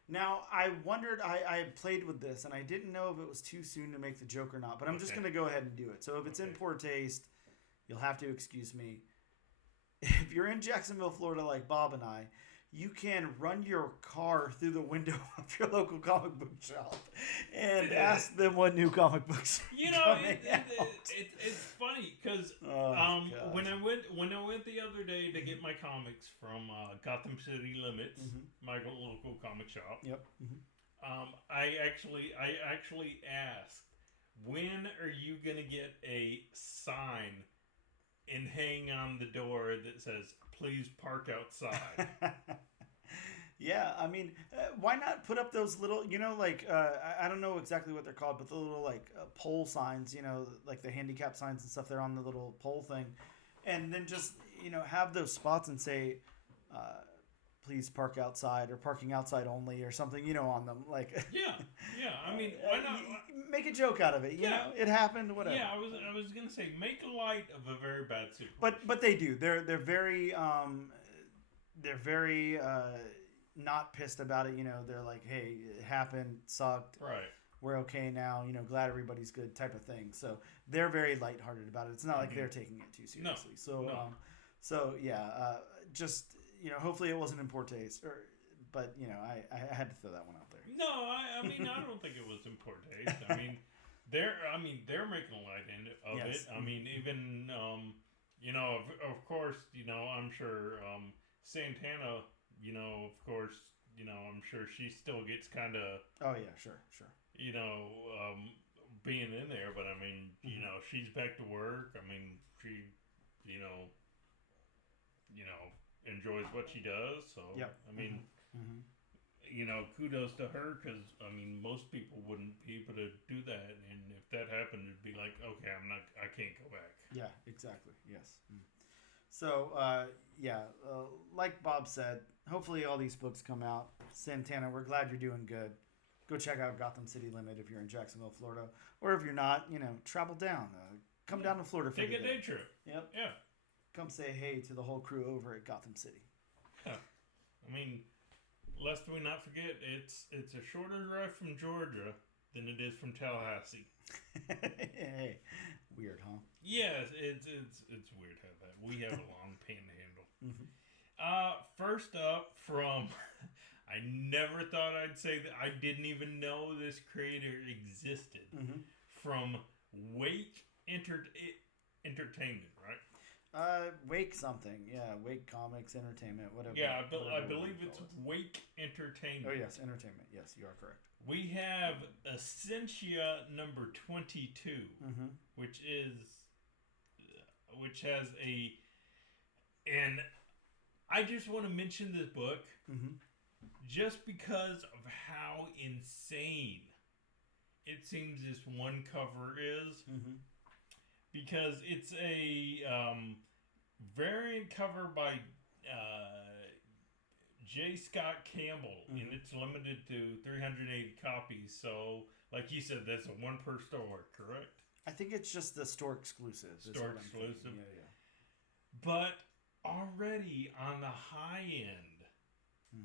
Now, I wondered, I played with this, and I didn't know if it was too soon to make the joke or not, but I'm just going to go ahead and do it. So if it's in poor taste, you'll have to excuse me. If you're in Jacksonville, Florida, like Bob and I, you can run your car through the window of your local comic book shop and ask them what new comic books are coming out. It's funny because when I went the other day to get my comics from Gotham City Limits, my local comic shop. Yep. I actually asked, when are you gonna get a sign and hang on the door that says, "Please park outside"? Yeah, I mean, why not put up those little, I don't know exactly what they're called, but the little pole signs, like the handicap signs and stuff. They're on the little pole thing, and then just have those spots and say, "Please park outside" or "Parking outside only" or something, on them. Like, yeah. I mean, why not? Make a joke out of it. You know, it happened. Whatever. Yeah, I was gonna say, make light of a very bad situation. But they do. They're very not pissed about it. They're like, "Hey, it happened, sucked. Right. We're okay now. Glad everybody's good," type of thing. So they're very lighthearted about it. It's not like they're taking it too seriously. So just hopefully it wasn't in poor taste, but I had to throw that one out there. No, I mean I don't think it was in poor taste. I mean they're making a light of it. I mean even of course I'm sure Santana. Of course, I'm sure she still gets kind of... Oh, yeah, sure. Being in there, but I mean, she's back to work. I mean, she, enjoys what she does. So, yep. I mean, kudos to her because, I mean, most people wouldn't be able to do that. And if that happened, it'd be like, okay, I can't go back. Yeah, exactly. Yes. So, like Bob said, hopefully all these books come out. Santana, we're glad you're doing good. Go check out Gotham City Limit if you're in Jacksonville, Florida. Or if you're not, travel down. Come down to Florida for Take a day trip. Yep. Yeah. Come say hey to the whole crew over at Gotham City. Yeah. I mean, lest we not forget, it's a shorter drive from Georgia than it is from Tallahassee. Hey, weird, huh? Yes, it's weird how that. We have a long panhandle. First up from, I never thought I'd say that. I didn't even know this creator existed. From Wake Entertainment, right? Wake something. Yeah, Wake Comics Entertainment, whatever. Yeah, I believe it's Wake Entertainment. Oh, yes, Entertainment. Yes, you are correct. We have Essentia number 22, which has and I just want to mention this book just because of how insane it seems this one cover is. Because it's a variant cover by J. Scott Campbell, and it's limited to 380 copies. So, like you said, that's a one per store, correct? I think it's just the store exclusive. Store exclusive. Yeah. But already on the high end,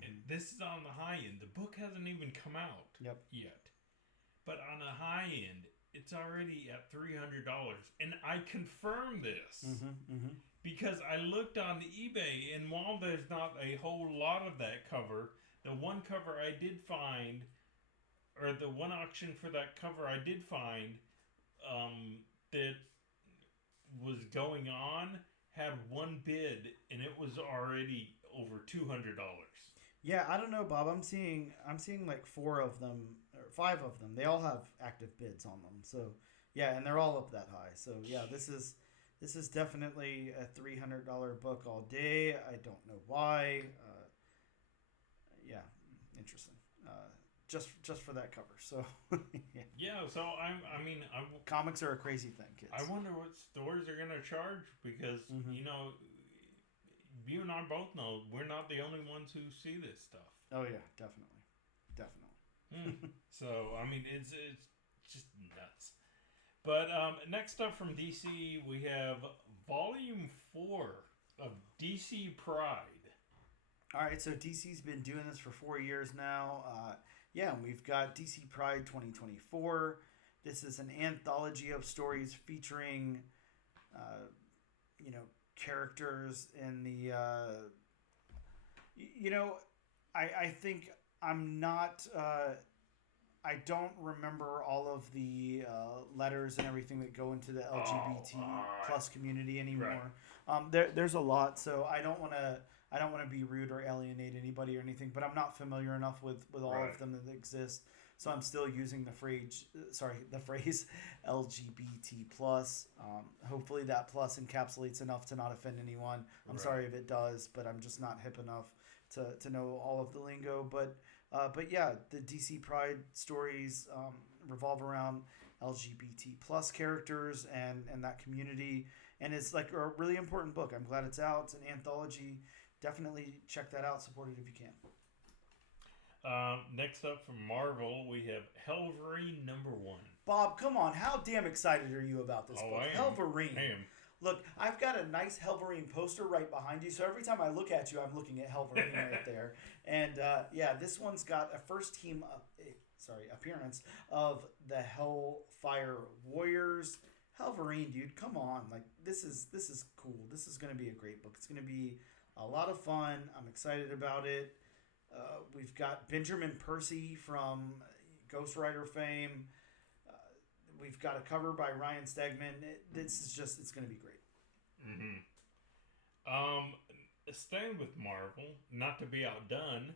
and this is on the high end, the book hasn't even come out yet. But on the high end, it's already at $300. And I confirm this because I looked on the eBay, and while there's not a whole lot of that cover, the one cover I did find, or the one auction for that cover I did find that was going on had one bid, and it was already over $200. Yeah, I don't know, Bob. I'm seeing like 4 of them or 5 of them. They all have active bids on them. So yeah, and they're all up that high. So yeah, this is definitely a $300 book all day. I don't know why. Yeah, interesting. Just for that cover. So yeah. So comics are a crazy thing, kids. I wonder what stores are gonna charge because you and I both know we're not the only ones who see this stuff. Oh yeah, definitely. So I mean, it's just nuts. But next up from DC, we have Volume 4 of DC Pride. All right, so DC's been doing this for 4 years now. Yeah, and we've got DC Pride 2024. This is an anthology of stories featuring, characters in the You know, I think I'm not. I don't remember all of the letters and everything that go into the LGBT plus community anymore. There's a lot, so I don't want to. I don't want to be rude or alienate anybody or anything, but I'm not familiar enough with all of them that exist. So I'm still using the phrase. The phrase LGBT plus. Hopefully that plus encapsulates enough to not offend anyone. I'm sorry if it does, but I'm just not hip enough to know all of the lingo. But yeah, the DC Pride stories revolve around LGBT plus characters and that community, and it's like a really important book. I'm glad it's out. It's an anthology. Definitely check that out. Support it if you can. Next up from Marvel, we have Wolverine #1. Bob, come on. How damn excited are you about this book? Wolverine. I am. Look, I've got a nice Wolverine poster right behind you, so every time I look at you, I'm looking at Wolverine right there. And yeah, this one's got a first team appearance of the Hellfire Warriors. Wolverine, dude, come on. Like this is cool. This is going to be a great book. It's going to be a lot of fun. I'm excited about it. We've got Benjamin Percy from Ghost Rider fame. We've got a cover by Ryan Stegman. It's going to be great. Staying with Marvel, not to be outdone,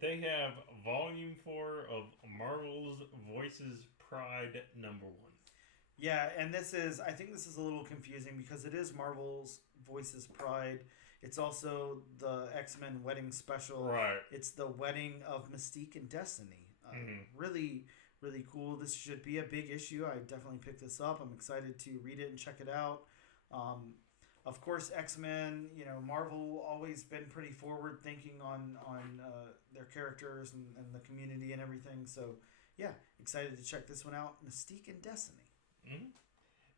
they have Volume 4 of Marvel's Voices Pride #1. Yeah, and I think this is a little confusing because it is Marvel's Voices Pride. It's also the X-Men wedding special. Right. It's the wedding of Mystique and Destiny. Really, really cool. This should be a big issue. I definitely picked this up. I'm excited to read it and check it out. Of course, X-Men, Marvel always been pretty forward thinking on their characters and the community and everything. So, yeah, excited to check this one out. Mystique and Destiny.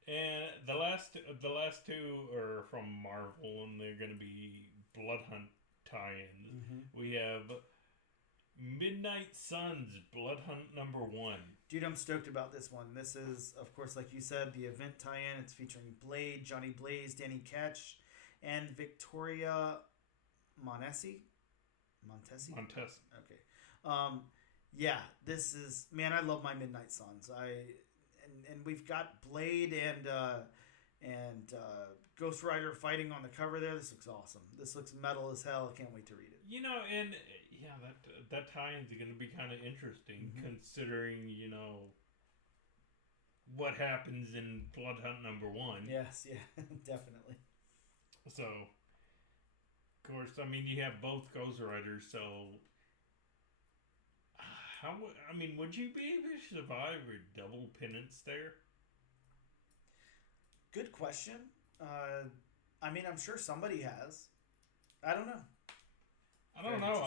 And the last two are from Marvel, and they're going to be Blood Hunt tie-ins. We have Midnight Suns Blood Hunt #1. Dude, I'm stoked about this one. This is, of course, like you said, the event tie-in. It's featuring Blade, Johnny Blaze, Danny Ketch, and Victoria Montesi. Okay. Yeah, this is, man, I love my Midnight Suns. And we've got Blade and Ghost Rider fighting on the cover there. This looks awesome. This looks metal as hell. I can't wait to read it. And yeah, that tie-in's going to be kind of interesting considering, what happens in Blood Hunt #1. Yes, yeah, definitely. So, of course, you have both Ghost Riders, so would you be able to survive a double penance there? Good question. I'm sure somebody has. I don't know. I don't know.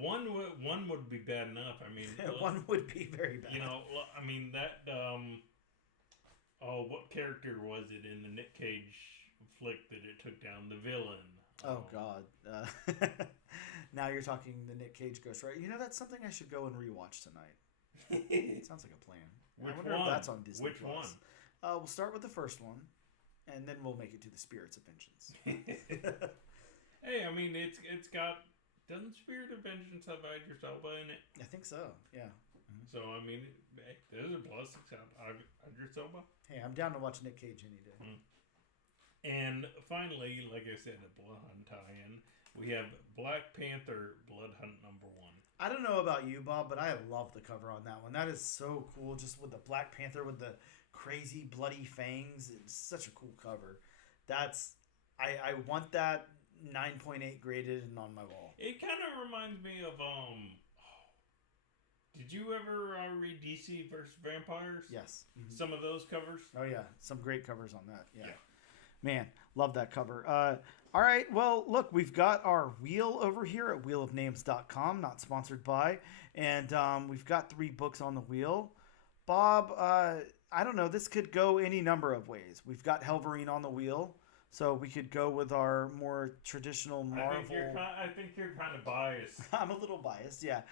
One would be bad enough. One would be very bad. What character was it in the Nick Cage flick that it took down the villain? Oh God. Now you're talking the Nick Cage Ghost Rider. That's something I should go and rewatch tonight. Sounds like a plan. Which I wonder one? if that's on Disney+. Which one? We'll start with the first one, and then we'll make it to the Spirits of Vengeance. Hey, it's got. Doesn't Spirit of Vengeance have Idris Elba in it? I think so. Yeah. So there's a plus except Idris Elba. Hey, I'm down to watch Nick Cage any day. And finally, like I said, a Blood Hunt tie-in. We have Black Panther Blood Hunt #1. I don't know about you, Bob, but I love the cover on that one. That is so cool, just with the Black Panther with the crazy bloody fangs. It's such a cool cover. I want that 9.8 graded and on my wall. It kind of reminds me of did you ever read DC vs. Vampires? Yes. Some of those covers? Oh yeah, some great covers on that. Yeah. Man, love that cover. All right, well, look, we've got our wheel over here at wheelofnames.com, not sponsored by, and we've got 3 books on the wheel. Bob, I don't know, this could go any number of ways. We've got Wolverine on the wheel, so we could go with our more traditional Marvel. I think you're kind of biased. I'm a little biased, yeah.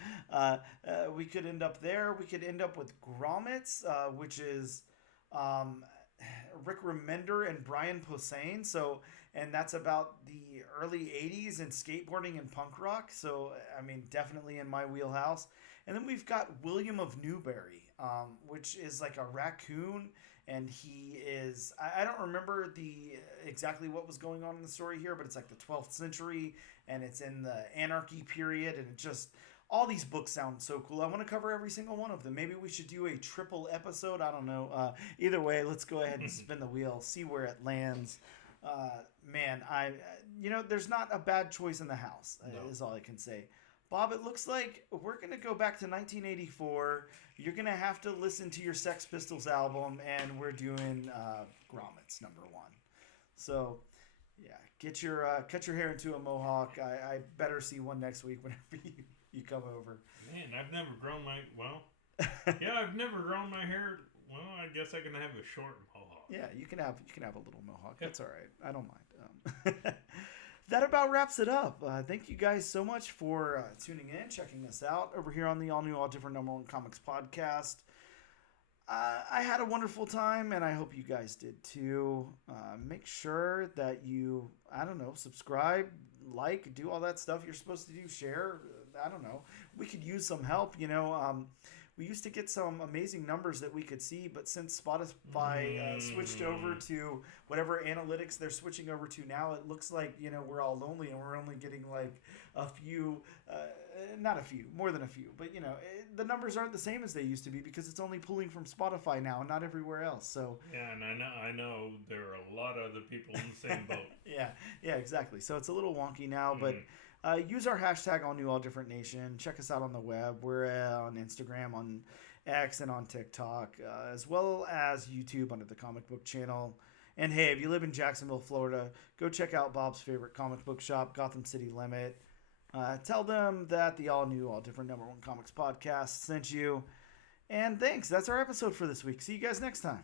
We could end up there. We could end up with Grommets, which is Rick Remender and Brian Posehn. So, and that's about the early 80s and skateboarding and punk rock. So, I mean, definitely in my wheelhouse. And then we've got William of Newbury, which is like a raccoon. And he is, I don't remember exactly what was going on in the story here, but it's like the 12th century and it's in the anarchy period. And it just, all these books sound so cool. I want to cover every single one of them. Maybe we should do a triple episode. I don't know. Either way, let's go ahead and spin the wheel, see where it lands. Man, there's not a bad choice in the house, is all I can say. Bob, it looks like we're going to go back to 1984. You're going to have to listen to your Sex Pistols album, and we're doing Grommets #1. So, yeah, cut your hair into a mohawk. I better see one next week whenever you come over. Man, I've never grown I've never grown my hair. Well, I guess I can have a short mohawk. Yeah, you can have a little mohawk. That's all right. I don't mind. That about wraps it up. Thank you guys so much for tuning in, checking us out over here on the All New, All Different #1 Comics podcast. I had a wonderful time, and I hope you guys did too. Make sure that you, subscribe, like, do all that stuff you're supposed to do, share. I don't know. We could use some help, We used to get some amazing numbers that we could see, but since Spotify switched over to whatever analytics they're switching over to now, it looks like, we're all lonely and we're only getting like a few, not a few, more than a few, but the numbers aren't the same as they used to be because it's only pulling from Spotify now and not everywhere else. So yeah, and I know there are a lot of other people in the same boat. yeah, exactly. So it's a little wonky now, but use our hashtag #AllNewAllDifferentNation. Check us out on the web. We're on Instagram, on X, and on TikTok, as well as YouTube under the Comic Book Channel. And hey, if you live in Jacksonville, Florida, go check out Bob's favorite comic book shop, Gotham City Limit. Tell them that the All New, All Different #1 Comics podcast sent you. And thanks. That's our episode for this week. See you guys next time.